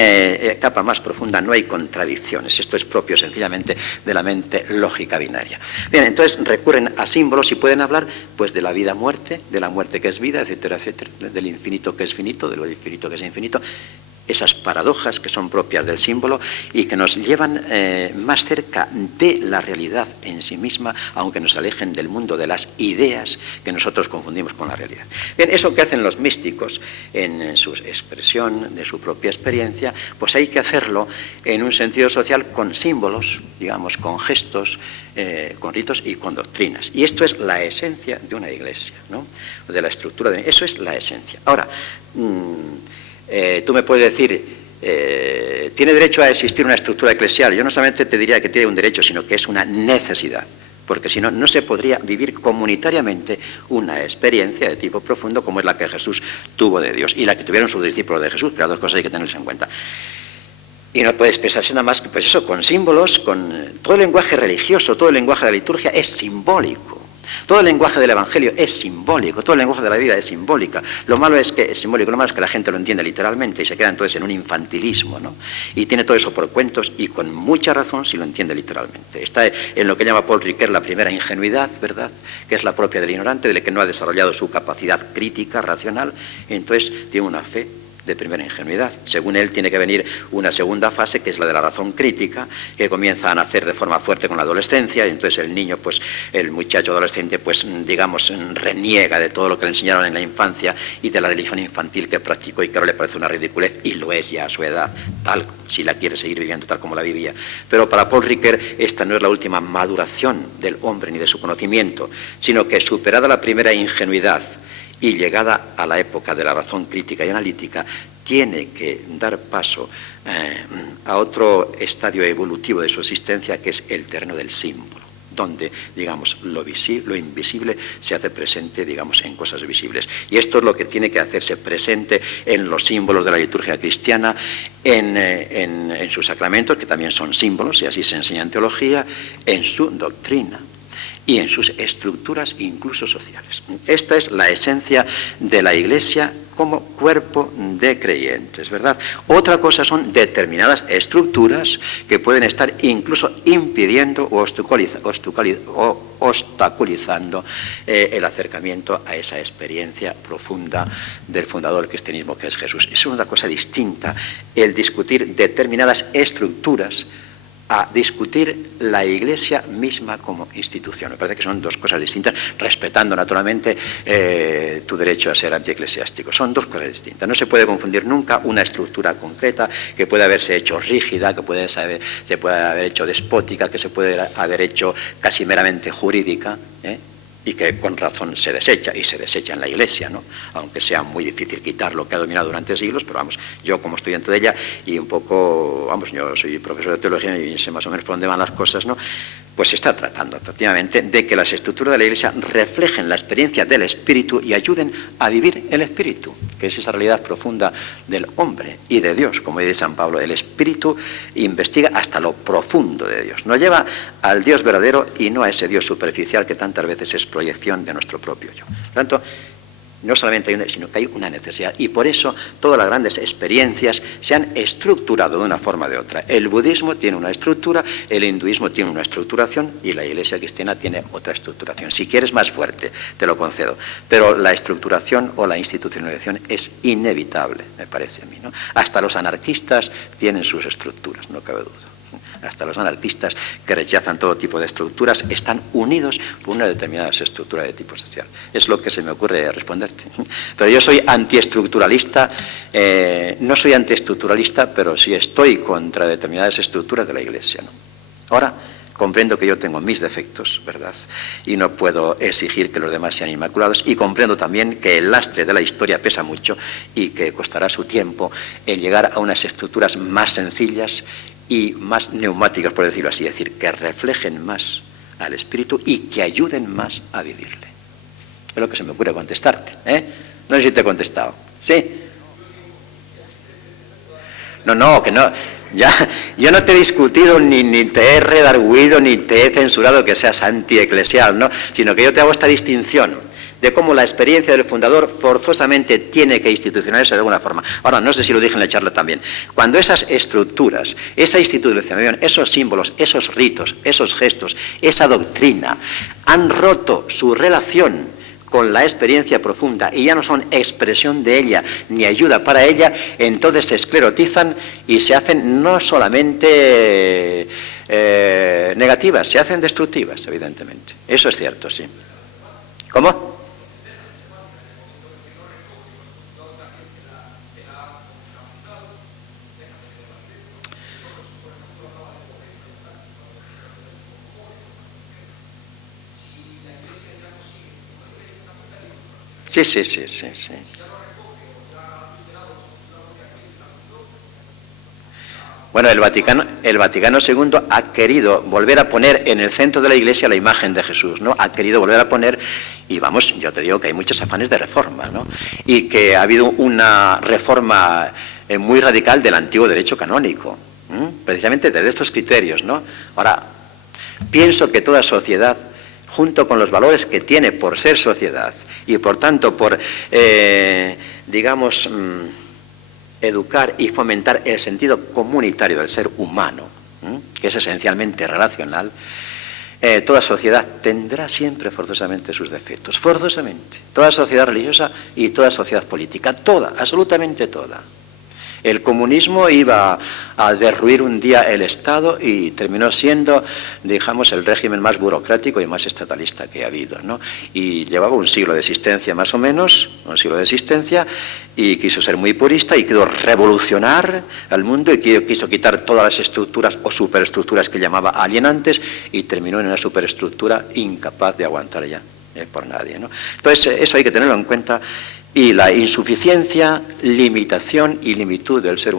capa más profunda no hay contradicciones. Esto es propio sencillamente de la mente lógica binaria. Bien, entonces recurren a símbolos y pueden hablar pues de la vida-muerte, de la muerte que es vida, etcétera, etcétera, del infinito que es finito, de lo infinito que es infinito. Esas paradojas que son propias del símbolo y que nos llevan más cerca de la realidad en sí misma, aunque nos alejen del mundo de las ideas que nosotros confundimos con la realidad. Bien, eso que hacen los místicos en su expresión de su propia experiencia, pues hay que hacerlo en un sentido social con símbolos, digamos, con gestos, con ritos y con doctrinas. Y esto es la esencia de una iglesia, ¿no? De la estructura de... Eso es la esencia. Ahora, tú me puedes decir, ¿tiene derecho a existir una estructura eclesial? Yo no solamente te diría que tiene un derecho, sino que es una necesidad, porque si no, no se podría vivir comunitariamente una experiencia de tipo profundo como es la que Jesús tuvo de Dios y la que tuvieron sus discípulos de Jesús, pero las dos cosas hay que tenerlas en cuenta. Y no puede expresarse nada más que pues eso, con símbolos, con todo el lenguaje religioso, todo el lenguaje de la liturgia es simbólico. Todo el lenguaje del Evangelio es simbólico, todo el lenguaje de la Biblia es simbólica. Lo malo es que es simbólico, lo malo es que la gente lo entiende literalmente y se queda entonces en un infantilismo, ¿no? Y tiene todo eso por cuentos y con mucha razón si lo entiende literalmente. Está en lo que llama Paul Ricoeur la primera ingenuidad, ¿verdad?, que es la propia del ignorante, del que no ha desarrollado su capacidad crítica, racional, entonces tiene una fe de primera ingenuidad. Según él, tiene que venir una segunda fase, que es la de la razón crítica, que comienza a nacer de forma fuerte con la adolescencia, y entonces el niño, pues el muchacho adolescente, pues digamos, reniega de todo lo que le enseñaron en la infancia y de la religión infantil que practicó y que ahora le parece una ridiculez, y lo es ya a su edad, tal, si la quiere seguir viviendo tal como la vivía. Pero para Paul Ricoeur, esta no es la última maduración del hombre ni de su conocimiento, sino que superada la primera ingenuidad, y llegada a la época de la razón crítica y analítica, tiene que dar paso a otro estadio evolutivo de su existencia, que es el terreno del símbolo, donde, digamos, lo invisible se hace presente, digamos, en cosas visibles. Y esto es lo que tiene que hacerse presente en los símbolos de la liturgia cristiana, en sus sacramentos, que también son símbolos, y así se enseña en teología, en su doctrina y en sus estructuras incluso sociales. Esta es la esencia de la Iglesia como cuerpo de creyentes, ¿verdad? Otra cosa son determinadas estructuras que pueden estar incluso impidiendo o obstaculizando el acercamiento a esa experiencia profunda del fundador del cristianismo, que es Jesús. Es una cosa distinta el discutir determinadas estructuras a discutir la Iglesia misma como institución. Me parece que son dos cosas distintas, respetando naturalmente tu derecho a ser antieclesiástico. Son dos cosas distintas. No se puede confundir nunca una estructura concreta que puede haberse hecho rígida, que se puede haber hecho despótica, que se puede haber hecho casi meramente jurídica, y que con razón se desecha, y se desecha en la Iglesia, ¿no? Aunque sea muy difícil quitar lo que ha dominado durante siglos, pero vamos, yo como estudiante de ella y un poco, vamos, yo soy profesor de teología y sé más o menos por dónde van las cosas, ¿no? Pues se está tratando efectivamente de que las estructuras de la Iglesia reflejen la experiencia del Espíritu y ayuden a vivir el Espíritu, que es esa realidad profunda del hombre y de Dios, como dice San Pablo. El Espíritu investiga hasta lo profundo de Dios, nos lleva al Dios verdadero y no a ese Dios superficial que tantas veces es proyección de nuestro propio yo. Por tanto, no solamente hay una, sino que hay una necesidad, y por eso todas las grandes experiencias se han estructurado de una forma o de otra. El budismo tiene una estructura, el hinduismo tiene una estructuración y la Iglesia cristiana tiene otra estructuración. Si quieres más fuerte, te lo concedo, pero la estructuración o la institucionalización es inevitable, me parece a mí, ¿no? Hasta los anarquistas tienen sus estructuras, no cabe duda. hasta los anarquistas que rechazan todo tipo de estructuras, están unidos por una determinada estructura de tipo social. Es lo que se me ocurre responderte. Pero yo soy antiestructuralista, no soy antiestructuralista, pero sí estoy contra determinadas estructuras de la Iglesia, ¿no? Ahora, comprendo que yo tengo mis defectos, ¿verdad? Y no puedo exigir que los demás sean inmaculados. Y comprendo también que el lastre de la historia pesa mucho y que costará su tiempo el llegar a unas estructuras más sencillas y más neumáticas, por decirlo así. Es decir, que reflejen más al espíritu y que ayuden más a vivirle. Es lo que se me ocurre contestarte, ¿eh? No sé si te he contestado. ¿Sí? No, que no. Ya, yo no te he discutido, ni te he redarguido, ni te he censurado que seas antieclesial, ¿no? Sino que yo te hago esta distinción de cómo la experiencia del fundador forzosamente tiene que institucionalizarse de alguna forma. Ahora, no sé si lo dije en la charla también. Cuando esas estructuras, esa institucionalización, esos símbolos, esos ritos, esos gestos, esa doctrina, han roto su relación con la experiencia profunda y ya no son expresión de ella ni ayuda para ella, entonces se esclerotizan y se hacen no solamente negativas, se hacen destructivas, evidentemente. Eso es cierto, sí. ¿Cómo? Sí. Bueno, el Vaticano II ha querido volver a poner en el centro de la Iglesia la imagen de Jesús, ¿no? Ha querido volver a poner, y vamos, yo te digo que hay muchos afanes de reforma, ¿no? Y que ha habido una reforma muy radical del antiguo derecho canónico, precisamente desde estos criterios, ¿no? Ahora, pienso que toda sociedad, junto con los valores que tiene por ser sociedad y por tanto por, educar y fomentar el sentido comunitario del ser humano, que es esencialmente relacional, toda sociedad tendrá siempre forzosamente sus defectos, forzosamente. Toda sociedad religiosa y toda sociedad política, toda, absolutamente toda. El comunismo iba a derruir un día el Estado y terminó siendo, digamos, el régimen más burocrático y más estatalista que ha habido, ¿no? Y llevaba un siglo de existencia más o menos, y quiso ser muy purista y quiso revolucionar al mundo y quiso quitar todas las estructuras o superestructuras que llamaba alienantes y terminó en una superestructura incapaz de aguantar ya por nadie, ¿no? Entonces, eso hay que tenerlo en cuenta. Y la insuficiencia, limitación y finitud del ser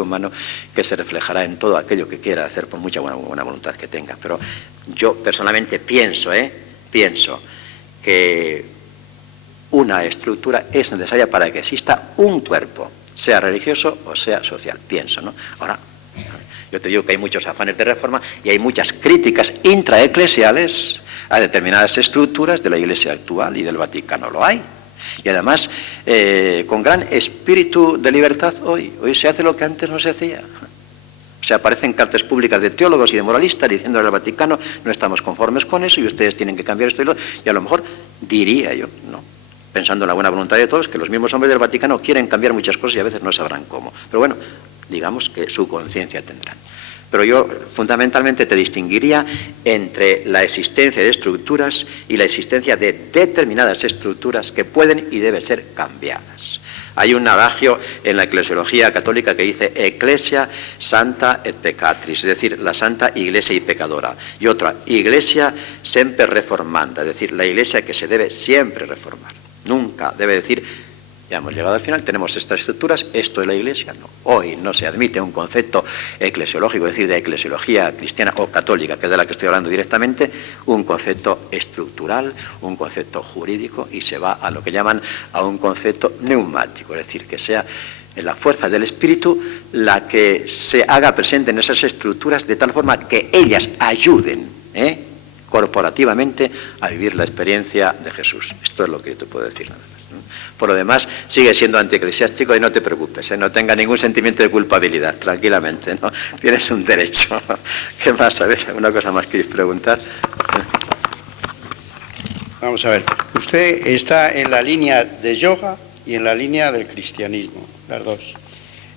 humano que se reflejará en todo aquello que quiera hacer por mucha buena voluntad que tenga. Pero yo personalmente pienso que una estructura es necesaria para que exista un cuerpo, sea religioso o sea social, pienso, ¿no? Ahora, yo te digo que hay muchos afanes de reforma y hay muchas críticas intraeclesiales a determinadas estructuras de la Iglesia actual y del Vaticano, lo hay. Y además, con gran espíritu de libertad hoy se hace lo que antes no se hacía. Se aparecen cartas públicas de teólogos y de moralistas diciendo al Vaticano, no estamos conformes con eso y ustedes tienen que cambiar esto y lo otro. Y a lo mejor diría yo, ¿no?, pensando en la buena voluntad de todos, que los mismos hombres del Vaticano quieren cambiar muchas cosas y a veces no sabrán cómo. Pero bueno, digamos que su conciencia tendrán. Pero yo fundamentalmente te distinguiría entre la existencia de estructuras y la existencia de determinadas estructuras que pueden y deben ser cambiadas. Hay un adagio en la eclesiología católica que dice Ecclesia Santa et Peccatrix, es decir, la Santa Iglesia y pecadora. Y otra, Iglesia semper reformanda, es decir, la Iglesia que se debe siempre reformar. Nunca debe decir, ya hemos llegado al final, tenemos estas estructuras, esto es la Iglesia. No. Hoy no se admite un concepto eclesiológico, es decir, de eclesiología cristiana o católica, que es de la que estoy hablando directamente, un concepto estructural, un concepto jurídico, y se va a lo que llaman a un concepto neumático, es decir, que sea la fuerza del Espíritu la que se haga presente en esas estructuras de tal forma que ellas ayuden, corporativamente a vivir la experiencia de Jesús. Esto es lo que yo te puedo decir nada más. Por lo demás, sigue siendo antieclesiástico y no te preocupes, no tenga ningún sentimiento de culpabilidad, tranquilamente, ¿no? Tienes un derecho. ¿Qué más? A ver, ¿alguna cosa más queréis preguntar? Vamos a ver, usted está en la línea de yoga y en la línea del cristianismo, las dos.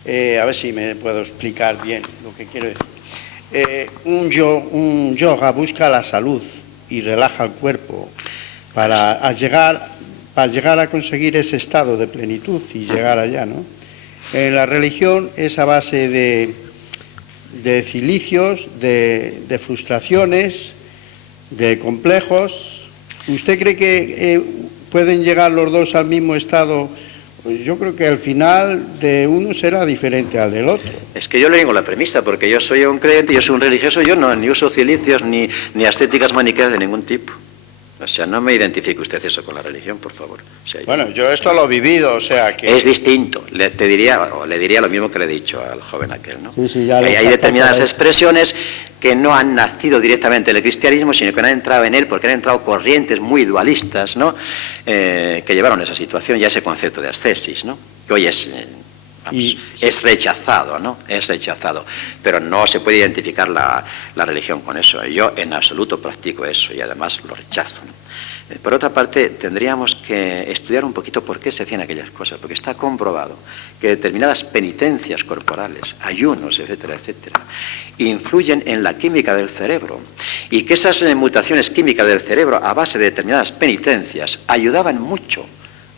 A ver si me puedo explicar bien lo que quiero decir. Un yoga busca la salud y relaja el cuerpo para llegar a conseguir ese estado de plenitud y llegar allá, ¿no? En la religión es a base de cilicios, de frustraciones, de complejos. ¿Usted cree que pueden llegar los dos al mismo estado? Pues yo creo que al final de uno será diferente al del otro. Es que yo le digo la premisa, porque yo soy un creyente, yo soy un religioso, yo no ni uso cilicios ni ascéticas maniqueas de ningún tipo. O sea, no me identifique usted eso con la religión, por favor. O sea, bueno, yo esto lo he vivido, o sea que... Es distinto. Le diría lo mismo que le he dicho al joven aquel, ¿no? Sí, ya hay determinadas expresiones que no han nacido directamente del cristianismo, sino que han entrado en él porque han entrado corrientes muy dualistas, ¿no? Que llevaron a esa situación y a ese concepto de ascesis, ¿no? Que hoy es rechazado, ¿no? Es rechazado. Pero no se puede identificar la religión con eso. Yo en absoluto practico eso y además lo rechazo, ¿no? Por otra parte, tendríamos que estudiar un poquito por qué se hacían aquellas cosas, porque está comprobado que determinadas penitencias corporales, ayunos, etcétera, etcétera, influyen en la química del cerebro y que esas mutaciones químicas del cerebro a base de determinadas penitencias ayudaban mucho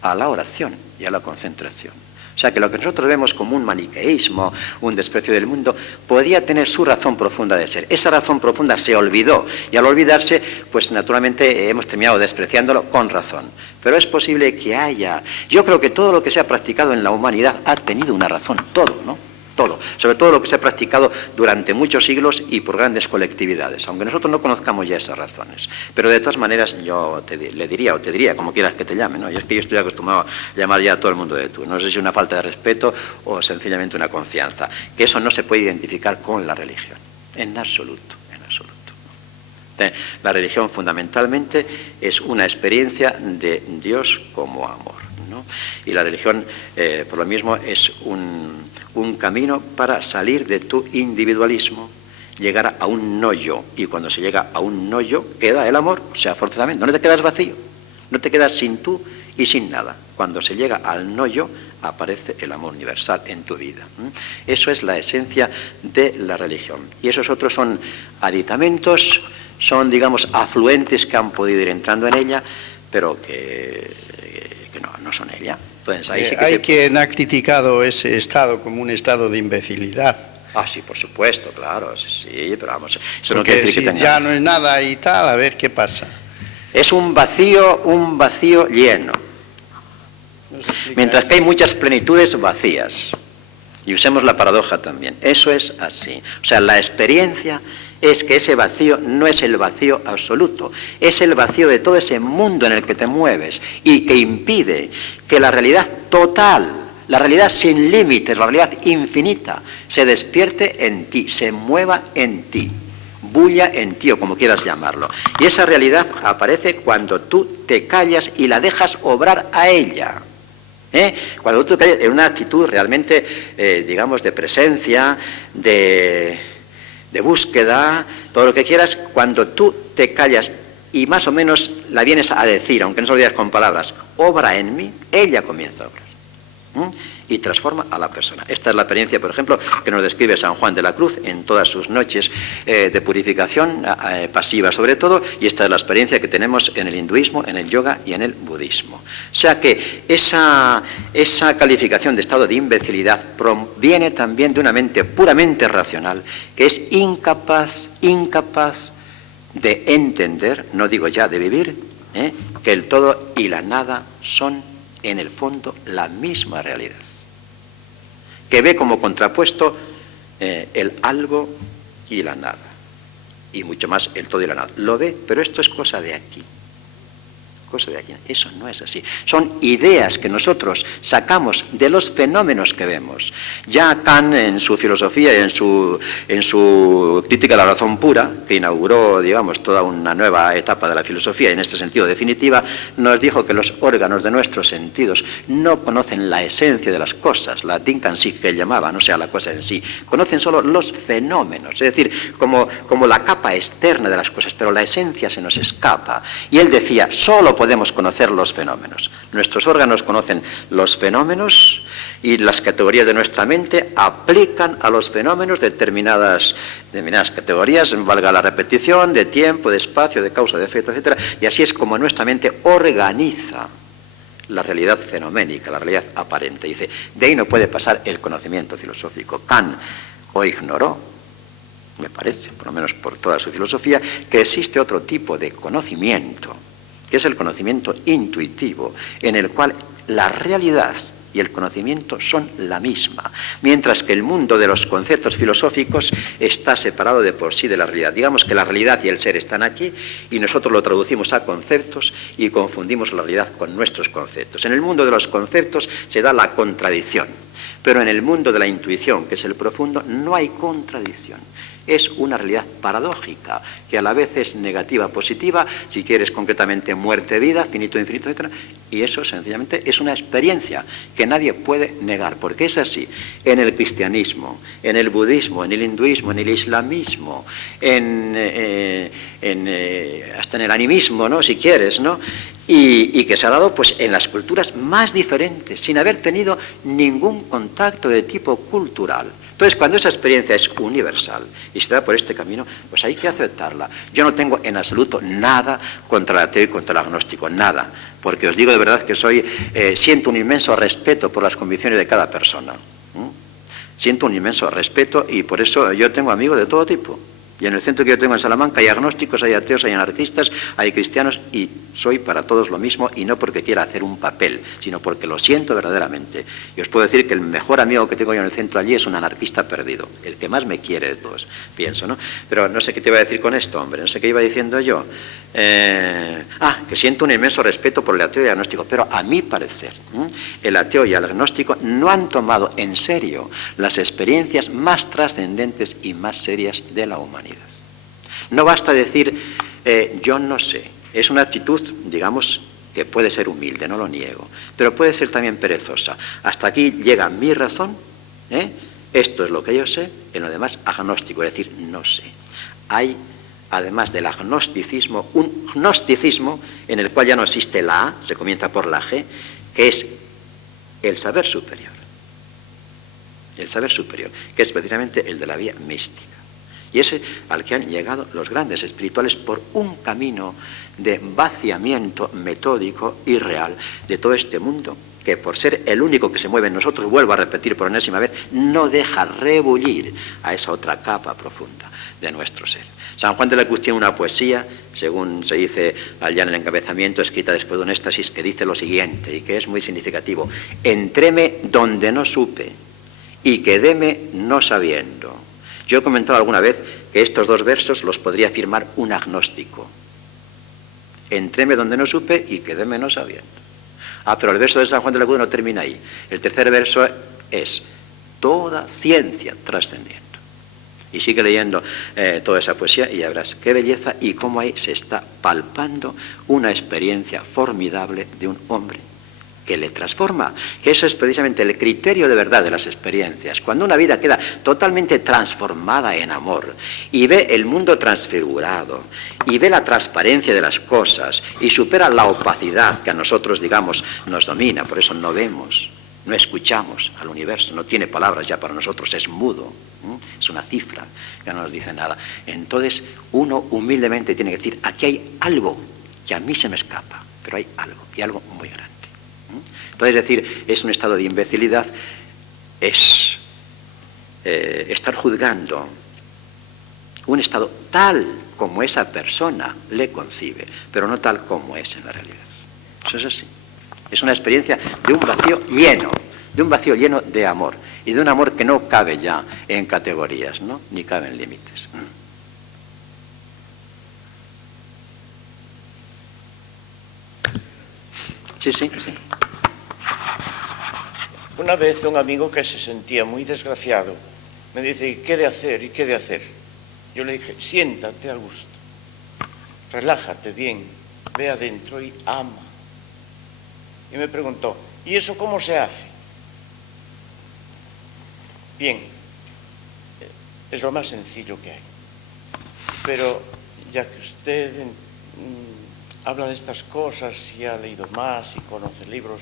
a la oración y a la concentración. O sea que lo que nosotros vemos como un maniqueísmo, un desprecio del mundo, podía tener su razón profunda de ser. Esa razón profunda se olvidó y al olvidarse, pues naturalmente hemos terminado despreciándolo con razón. Pero es posible que haya... Yo creo que todo lo que se ha practicado en la humanidad ha tenido una razón, todo, ¿no? Todo, sobre todo lo que se ha practicado durante muchos siglos y por grandes colectividades, aunque nosotros no conozcamos ya esas razones. Pero de todas maneras yo te diría, como quieras que te llame, ¿no? Y es que yo estoy acostumbrado a llamar ya a todo el mundo de tú. No sé si es una falta de respeto o sencillamente una confianza, que eso no se puede identificar con la religión, en absoluto, en absoluto. La religión fundamentalmente es una experiencia de Dios como amor, ¿no? Y la religión, por lo mismo, es un camino para salir de tu individualismo, llegar a un no yo. Y cuando se llega a un no yo, queda el amor, o sea, forzosamente. No te quedas vacío, no te quedas sin tú y sin nada. Cuando se llega al no yo, aparece el amor universal en tu vida. Eso es la esencia de la religión. Y esos otros son aditamentos, son, digamos, afluentes que han podido ir entrando en ella, pero que no son ella. Entonces, ahí sí que hay quien ha criticado ese estado como un estado de imbecilidad. Ah, sí, por supuesto, claro, sí, pero vamos, eso porque no quiere decir si que tenga... ya no es nada y tal, a ver qué pasa. Es un vacío lleno. Mientras que hay muchas plenitudes vacías. Y usemos la paradoja también. Eso es así. O sea, la experiencia es que ese vacío no es el vacío absoluto, es el vacío de todo ese mundo en el que te mueves y que impide que la realidad total, la realidad sin límites, la realidad infinita, se despierte en ti, se mueva en ti, bulla en ti o como quieras llamarlo. Y esa realidad aparece cuando tú te callas y la dejas obrar a ella. Cuando tú te callas en una actitud realmente, digamos, de presencia, de búsqueda, todo lo que quieras, cuando tú te callas y más o menos la vienes a decir, aunque no se lo digas con palabras, obra en mí, ella comienza a obrar. Y transforma a la persona. Esta es la experiencia, por ejemplo, que nos describe San Juan de la Cruz en todas sus noches de purificación, pasiva sobre todo, y esta es la experiencia que tenemos en el hinduismo, en el yoga y en el budismo. O sea que esa calificación de estado de imbecilidad proviene también de una mente puramente racional, que es incapaz de entender, no digo ya de vivir, que el todo y la nada son en el fondo la misma realidad, que ve como contrapuesto el algo y la nada, y mucho más el todo y la nada. Lo ve, pero esto es cosa de aquí. Eso no es así. Son ideas que nosotros sacamos de los fenómenos que vemos. Ya Kant, en su filosofía y en su crítica de la razón pura, que inauguró, digamos, toda una nueva etapa de la filosofía, y en este sentido definitiva, nos dijo que los órganos de nuestros sentidos no conocen la esencia de las cosas, la Dinkansik que él llamaba, no sea la cosa en sí, conocen solo los fenómenos, es decir, como la capa externa de las cosas, pero la esencia se nos escapa. Y él decía, solo podemos conocer los fenómenos. Nuestros órganos conocen los fenómenos y las categorías de nuestra mente aplican a los fenómenos determinadas categorías, valga la repetición, de tiempo, de espacio, de causa, de efecto, etc. Y así es como nuestra mente organiza la realidad fenoménica, la realidad aparente. Dice, de ahí no puede pasar el conocimiento filosófico. Kant o ignoró, me parece, por lo menos por toda su filosofía, que existe otro tipo de conocimiento, que es el conocimiento intuitivo, en el cual la realidad y el conocimiento son la misma, mientras que el mundo de los conceptos filosóficos está separado de por sí de la realidad. Digamos que la realidad y el ser están aquí y nosotros lo traducimos a conceptos y confundimos la realidad con nuestros conceptos. En el mundo de los conceptos se da la contradicción, pero en el mundo de la intuición, que es el profundo, no hay contradicción. Es una realidad paradójica, que a la vez es negativa, positiva, si quieres concretamente muerte, vida, finito, infinito, etc. Y eso sencillamente es una experiencia que nadie puede negar, porque es así. En el cristianismo, en el budismo, en el hinduismo, en el islamismo, hasta en el animismo, ¿no?, si quieres, ¿no?, y que se ha dado pues en las culturas más diferentes, sin haber tenido ningún contacto de tipo cultural. Entonces, cuando esa experiencia es universal y se da por este camino, pues hay que aceptarla. Yo no tengo en absoluto nada contra el ateo y contra el agnóstico, nada, porque os digo de verdad que siento un inmenso respeto por las convicciones de cada persona. Siento un inmenso respeto y por eso yo tengo amigos de todo tipo. Y en el centro que yo tengo en Salamanca hay agnósticos, hay ateos, hay anarquistas, hay cristianos y soy para todos lo mismo, y no porque quiera hacer un papel, sino porque lo siento verdaderamente. Y os puedo decir que el mejor amigo que tengo yo en el centro allí es un anarquista perdido, el que más me quiere de todos, pienso, ¿no? Pero no sé qué te iba a decir con esto, hombre, no sé qué iba diciendo yo. Que siento un inmenso respeto por el ateo y el agnóstico, pero a mi parecer, el ateo y el agnóstico no han tomado en serio las experiencias más trascendentes y más serias de la humanidad. No basta decir, yo no sé. Es una actitud, digamos, que puede ser humilde, no lo niego, pero puede ser también perezosa. Hasta aquí llega mi razón, esto es lo que yo sé, en lo demás agnóstico, es decir, no sé. Hay, además del agnosticismo, un gnosticismo en el cual ya no existe la A, se comienza por la G, que es el saber superior. El saber superior, que es precisamente el de la vía mística. Y ese al que han llegado los grandes espirituales por un camino de vaciamiento metódico y real de todo este mundo, que por ser el único que se mueve en nosotros, vuelvo a repetir por enésima vez, no deja rebullir a esa otra capa profunda de nuestro ser. San Juan de la Cruz tiene una poesía, según se dice allá en el encabezamiento, escrita después de un éxtasis, que dice lo siguiente, y que es muy significativo: entréme donde no supe y quedéme no sabiendo. Yo he comentado alguna vez que estos dos versos los podría afirmar un agnóstico. Entréme donde no supe y quedéme no sabiendo. Pero el verso de San Juan de la Cruz no termina ahí. El tercer verso es toda ciencia trascendiendo. Y sigue leyendo toda esa poesía y ya verás qué belleza y cómo ahí se está palpando una experiencia formidable de un hombre que le transforma, que eso es precisamente el criterio de verdad de las experiencias. Cuando una vida queda totalmente transformada en amor y ve el mundo transfigurado y ve la transparencia de las cosas y supera la opacidad que a nosotros, digamos, nos domina, por eso no vemos, no escuchamos al universo, no tiene palabras ya para nosotros, es mudo, es una cifra, ya no nos dice nada. Entonces uno humildemente tiene que decir, aquí hay algo que a mí se me escapa, pero hay algo, y algo muy grande. Entonces, decir, es un estado de imbecilidad, es estar juzgando un estado tal como esa persona le concibe, pero no tal como es en la realidad. Eso es así. Es una experiencia de un vacío lleno de amor, y de un amor que no cabe ya en categorías, ¿no?, ni cabe en límites. Sí. Una vez un amigo que se sentía muy desgraciado me dice, ¿y qué de hacer? ¿Y qué de hacer? Yo le dije, siéntate a gusto, relájate bien, ve adentro y ama. Y me preguntó, ¿y eso cómo se hace? Bien, es lo más sencillo que hay. Pero ya que usted habla de estas cosas y ha leído más y conoce libros,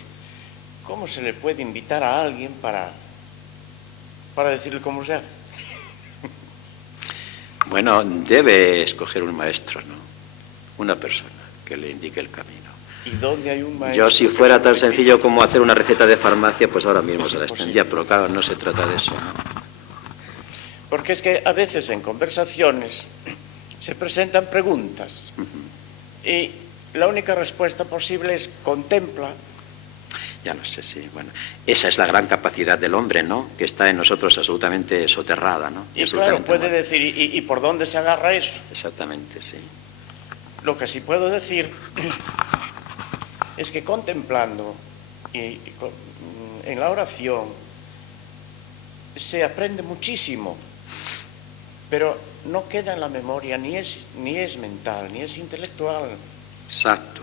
¿cómo se le puede invitar a alguien para decirle cómo se hace? Bueno, debe escoger un maestro, ¿no? Una persona que le indique el camino. ¿Y dónde hay un maestro? Yo, si fuera tan sencillo como hacer una receta de farmacia, pues ahora mismo se la extendía, pero claro, no se trata de eso, ¿no? Porque es que a veces en conversaciones se presentan preguntas y la única respuesta posible es contempla. Ya lo sé, sí, bueno. Esa es la gran capacidad del hombre, ¿no? Que está en nosotros absolutamente soterrada, ¿no? Y claro, puede decir, ¿y por dónde se agarra eso? Exactamente, sí. Lo que sí puedo decir es que contemplando en la oración se aprende muchísimo, pero no queda en la memoria, ni es mental, ni es intelectual. Exacto.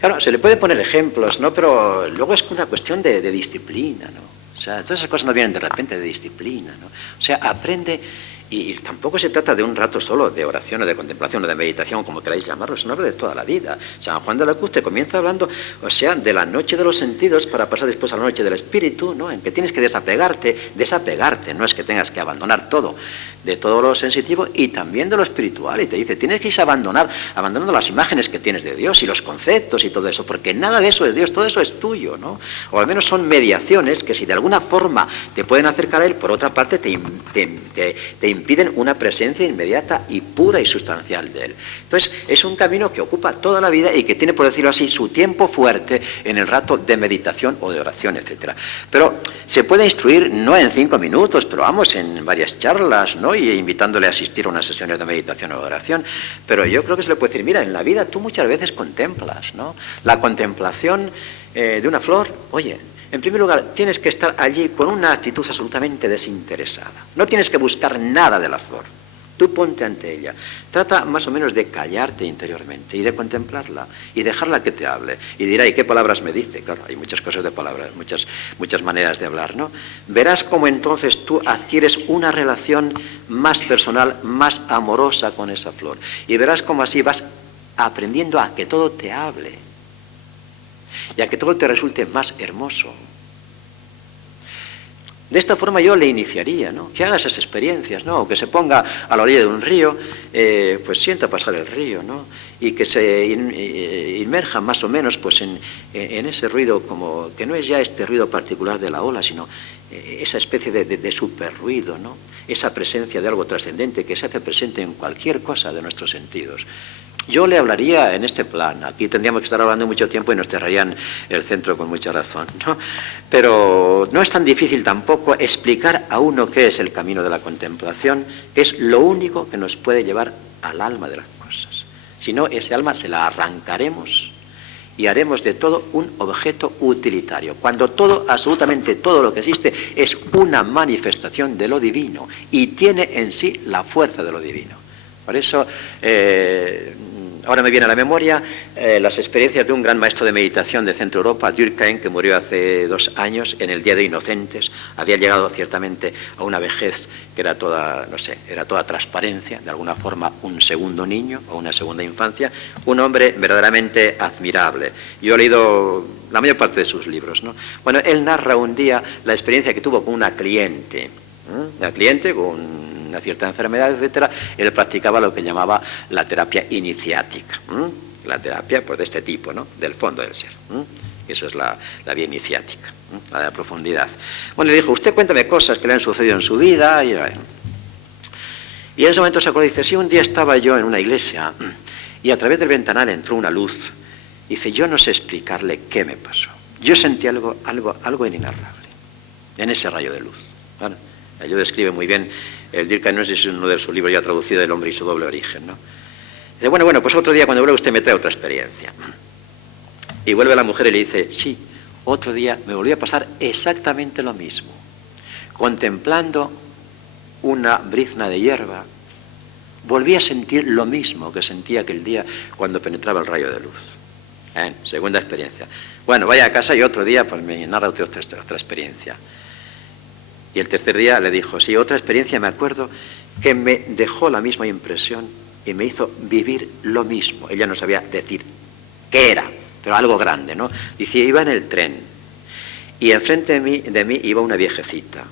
Claro, se le puede poner ejemplos, ¿no? Pero luego es una cuestión de disciplina, ¿no? O sea, todas esas cosas no vienen de repente de disciplina, ¿no? O sea, aprende, y tampoco se trata de un rato solo de oración o de contemplación o de meditación, como queráis llamarlo, es una hora de toda la vida. San Juan de la Cruz te comienza hablando, o sea, de la noche de los sentidos para pasar después a la noche del espíritu, ¿no? En que tienes que desapegarte, no es que tengas que abandonar todo, de todo lo sensitivo y también de lo espiritual, y te dice, tienes que irse abandonando las imágenes que tienes de Dios y los conceptos y todo eso, porque nada de eso es Dios, todo eso es tuyo, ¿no? O al menos son mediaciones que si de alguna forma te pueden acercar a Él, por otra parte te impiden una presencia inmediata y pura y sustancial de Él. Entonces, es un camino que ocupa toda la vida y que tiene, por decirlo así, su tiempo fuerte en el rato de meditación o de oración, etc. Pero se puede instruir no en 5 minutos, pero vamos, en varias charlas, ¿no? Y invitándole a asistir a unas sesiones de meditación o de oración. Pero yo creo que se le puede decir, mira, en la vida tú muchas veces contemplas, ¿no? La contemplación de una flor, oye, en primer lugar, tienes que estar allí con una actitud absolutamente desinteresada. No tienes que buscar nada de la flor. Tú ponte ante ella. Trata más o menos de callarte interiormente y de contemplarla y dejarla que te hable. Y dirá, ¿y qué palabras me dice? Claro, hay muchas cosas de palabras, muchas maneras de hablar, ¿no? Verás cómo entonces tú adquieres una relación más personal, más amorosa con esa flor. Y verás cómo así vas aprendiendo a que todo te hable y a que todo te resulte más hermoso. De esta forma yo le iniciaría, ¿no? Que haga esas experiencias, ¿no? O que se ponga a la orilla de un río, pues sienta pasar el río, ¿no? Y que se inmerja más o menos pues en ese ruido, como que no es ya este ruido particular de la ola, sino esa especie de superruido, ¿no? Esa presencia de algo trascendente que se hace presente en cualquier cosa de nuestros sentidos. Yo le hablaría en este plan. Aquí tendríamos que estar hablando mucho tiempo y nos cerrarían el centro con mucha razón, ¿no? Pero no es tan difícil tampoco explicar a uno qué es el camino de la contemplación, que es lo único que nos puede llevar al alma de las cosas. Si no, ese alma se la arrancaremos y haremos de todo un objeto utilitario. Cuando todo, absolutamente todo lo que existe es una manifestación de lo divino y tiene en sí la fuerza de lo divino. Por eso, ahora me viene a la memoria las experiencias de un gran maestro de meditación de Centro Europa, Durkheim, que murió hace 2 años en el Día de Inocentes. Había llegado ciertamente a una vejez que era toda, no sé, era toda transparencia, de alguna forma un segundo niño o una segunda infancia, un hombre verdaderamente admirable. Yo he leído la mayor parte de sus libros, ¿no? Bueno, él narra un día la experiencia que tuvo con una cliente, con una cierta enfermedad, etcétera. Él practicaba lo que llamaba la terapia iniciática, la terapia pues de este tipo, ¿no? Del fondo del ser. Eso es la vía iniciática, la de la profundidad. Bueno, le dijo, usted cuéntame cosas que le han sucedido en su vida. Y en ese momento se acordó y dice, sí, un día estaba yo en una iglesia y a través del ventanal entró una luz. Dice, yo no sé explicarle qué me pasó. Yo sentí algo inenarrable en ese rayo de luz. Bueno, yo describe muy bien el Durkheim, no es uno de sus libros ya traducido, El hombre y su doble origen, ¿no? Dice, bueno, pues otro día cuando vuelva usted me trae otra experiencia. Y vuelve la mujer y le dice, sí, otro día me volvió a pasar exactamente lo mismo. Contemplando una brizna de hierba, volví a sentir lo mismo que sentía aquel día cuando penetraba el rayo de luz. Segunda experiencia. Bueno, vaya a casa y otro día pues me narra otra experiencia. Y el tercer día le dijo, sí, otra experiencia me acuerdo que me dejó la misma impresión y me hizo vivir lo mismo. Ella no sabía decir qué era, pero algo grande, ¿no? Dice, iba en el tren y enfrente de mí iba una viejecita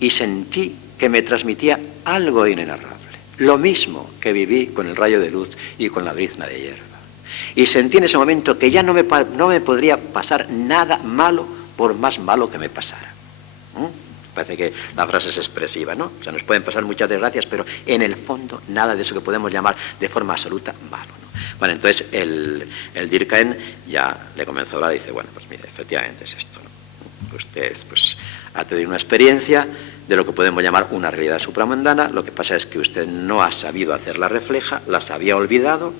y sentí que me transmitía algo inenarrable, lo mismo que viví con el rayo de luz y con la brizna de hierba. Y sentí en ese momento que ya no me podría pasar nada malo por más malo que me pasara. Parece que la frase es expresiva, ¿no? O sea, nos pueden pasar muchas desgracias, pero en el fondo nada de eso que podemos llamar de forma absoluta malo, ¿no? Bueno, entonces el Dirkheim ya le comenzó a hablar y dice, bueno, pues mire, efectivamente es esto, ¿no? Usted pues ha tenido una experiencia de lo que podemos llamar una realidad supramundana, lo que pasa es que usted no ha sabido hacerla refleja, las había olvidado,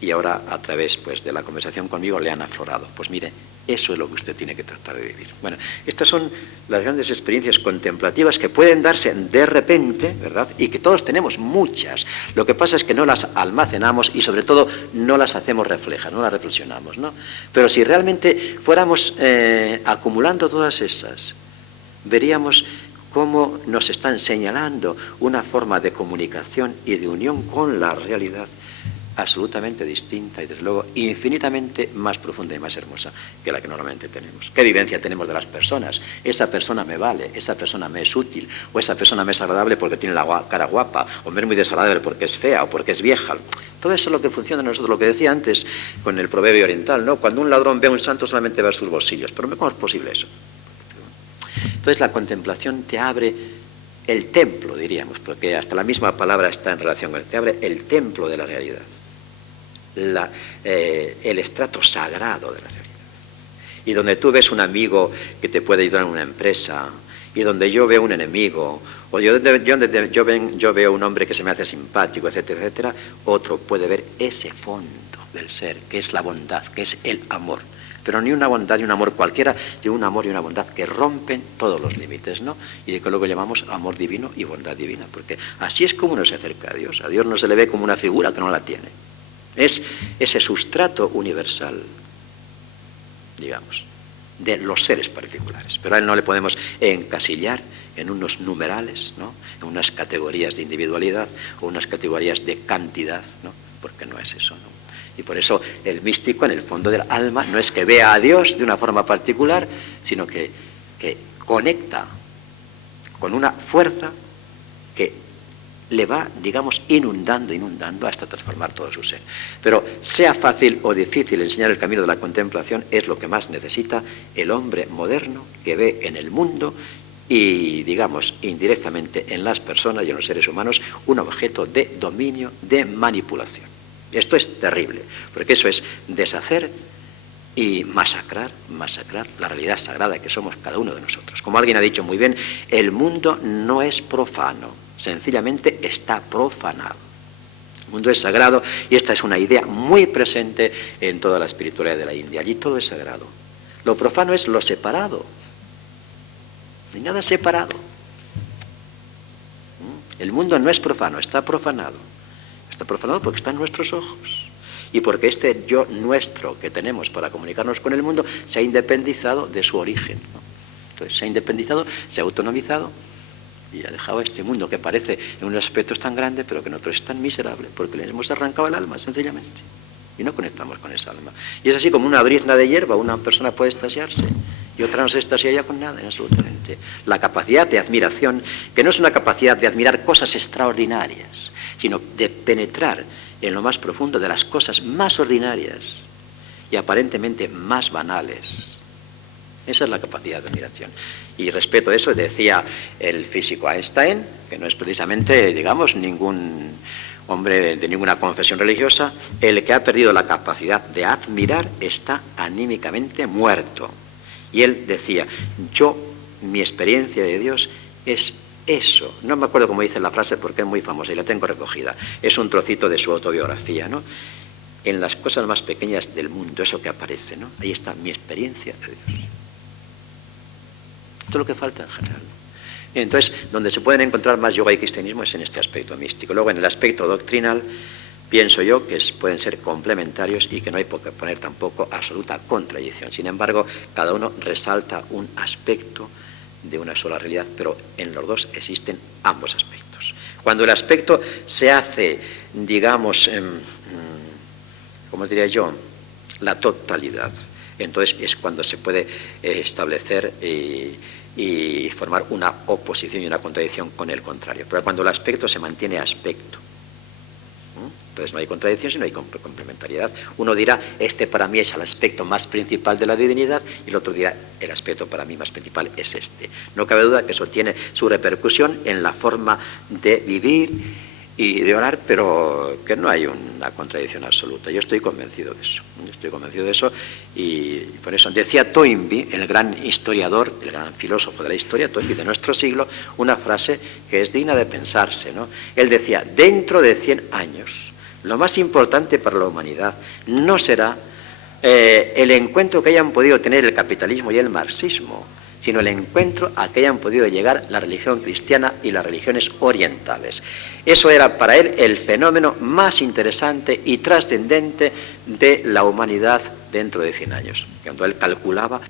y ahora a través pues de la conversación conmigo le han aflorado. Pues mire, eso es lo que usted tiene que tratar de vivir. Bueno, estas son las grandes experiencias contemplativas que pueden darse de repente, ¿verdad? Y que todos tenemos muchas. Lo que pasa es que no las almacenamos y sobre todo no las hacemos reflejas, no las reflexionamos, ¿no? Pero si realmente fuéramos acumulando todas esas, veríamos cómo nos están señalando una forma de comunicación y de unión con la realidad absolutamente distinta y desde luego infinitamente más profunda y más hermosa que la que normalmente tenemos. ¿Qué vivencia tenemos de las personas? Esa persona me vale, esa persona me es útil, o esa persona me es agradable porque tiene la cara guapa, o me es muy desagradable porque es fea o porque es vieja. Todo eso es lo que funciona en nosotros, lo que decía antes con el proverbio oriental, ¿no? Cuando un ladrón ve a un santo solamente ve sus bolsillos. Pero ¿cómo es posible eso? Entonces la contemplación te abre el templo, diríamos, porque hasta la misma palabra está en relación con él, te abre el templo de la realidad. El estrato sagrado de la realidad. Y donde tú ves un amigo que te puede ayudar en una empresa, y donde yo veo un enemigo, o yo veo un hombre que se me hace simpático, etcétera, etcétera, otro puede ver ese fondo del ser, que es la bondad, que es el amor. Pero ni una bondad y un amor cualquiera, sino un amor y una bondad que rompen todos los límites, ¿no? Y de que luego llamamos amor divino y bondad divina, porque así es como uno se acerca a Dios. A Dios no se le ve como una figura que no la tiene. Es ese sustrato universal, digamos, de los seres particulares. Pero a él no le podemos encasillar en unos numerales, ¿no? En unas categorías de individualidad o unas categorías de cantidad, ¿no? Porque no es eso, ¿no? Y por eso el místico, en el fondo del alma, no es que vea a Dios de una forma particular, sino que conecta con una fuerza que le va, digamos, inundando hasta transformar todo su ser. Pero sea fácil o difícil enseñar el camino de la contemplación, es lo que más necesita el hombre moderno que ve en el mundo y, digamos, indirectamente en las personas y en los seres humanos un objeto de dominio, de manipulación. Esto es terrible, porque eso es deshacer y masacrar la realidad sagrada que somos cada uno de nosotros. Como alguien ha dicho muy bien, el mundo no es profano, sencillamente está profanado. El mundo es sagrado y esta es una idea muy presente en toda la espiritualidad de la India. Allí todo es sagrado. Lo profano es lo separado. No hay nada separado. El mundo no es profano, está profanado. Está profanado porque está en nuestros ojos. Y porque este yo nuestro que tenemos para comunicarnos con el mundo se ha independizado de su origen, ¿no? Entonces se ha independizado, se ha autonomizado y ha dejado este mundo que parece en unos aspectos tan grande, pero que en otros es tan miserable, porque le hemos arrancado el alma, sencillamente. Y no conectamos con esa alma. Y es así como una brizna de hierba, una persona puede extasiarse y otra no se extasia ya con nada, absolutamente. La capacidad de admiración, que no es una capacidad de admirar cosas extraordinarias, sino de penetrar en lo más profundo de las cosas más ordinarias y aparentemente más banales. Esa es la capacidad de admiración. Y respecto a eso decía el físico Einstein, que no es precisamente, digamos, ningún hombre de ninguna confesión religiosa, el que ha perdido la capacidad de admirar está anímicamente muerto. Y él decía, mi experiencia de Dios es eso. No me acuerdo cómo dice la frase porque es muy famosa y la tengo recogida. Es un trocito de su autobiografía, ¿no? En las cosas más pequeñas del mundo, eso que aparece, ¿no? Ahí está mi experiencia de Dios. Esto es lo que falta en general. Y entonces, donde se pueden encontrar más yoga y cristianismo es en este aspecto místico. Luego, en el aspecto doctrinal, pienso yo que pueden ser complementarios y que no hay por qué poner tampoco absoluta contradicción. Sin embargo, cada uno resalta un aspecto de una sola realidad, pero en los dos existen ambos aspectos. Cuando el aspecto se hace, digamos, ¿cómo diría yo?, la totalidad, entonces es cuando se puede establecer y formar una oposición y una contradicción con el contrario. Pero cuando el aspecto se mantiene aspecto, entonces no hay contradicción, sino hay complementariedad. Uno dirá, este para mí es el aspecto más principal de la divinidad, y el otro dirá, el aspecto para mí más principal es este. No cabe duda que eso tiene su repercusión en la forma de vivir y de orar, pero que no hay una contradicción absoluta. Yo estoy convencido de eso. Y por eso decía Toynbee, el gran historiador, el gran filósofo de la historia, Toynbee de nuestro siglo, una frase que es digna de pensarse, ¿no? Él decía, dentro de 100 años, lo más importante para la humanidad no será el encuentro que hayan podido tener el capitalismo y el marxismo, sino el encuentro a que hayan podido llegar la religión cristiana y las religiones orientales. Eso era para él el fenómeno más interesante y trascendente de la humanidad dentro de 100 años, cuando él calculaba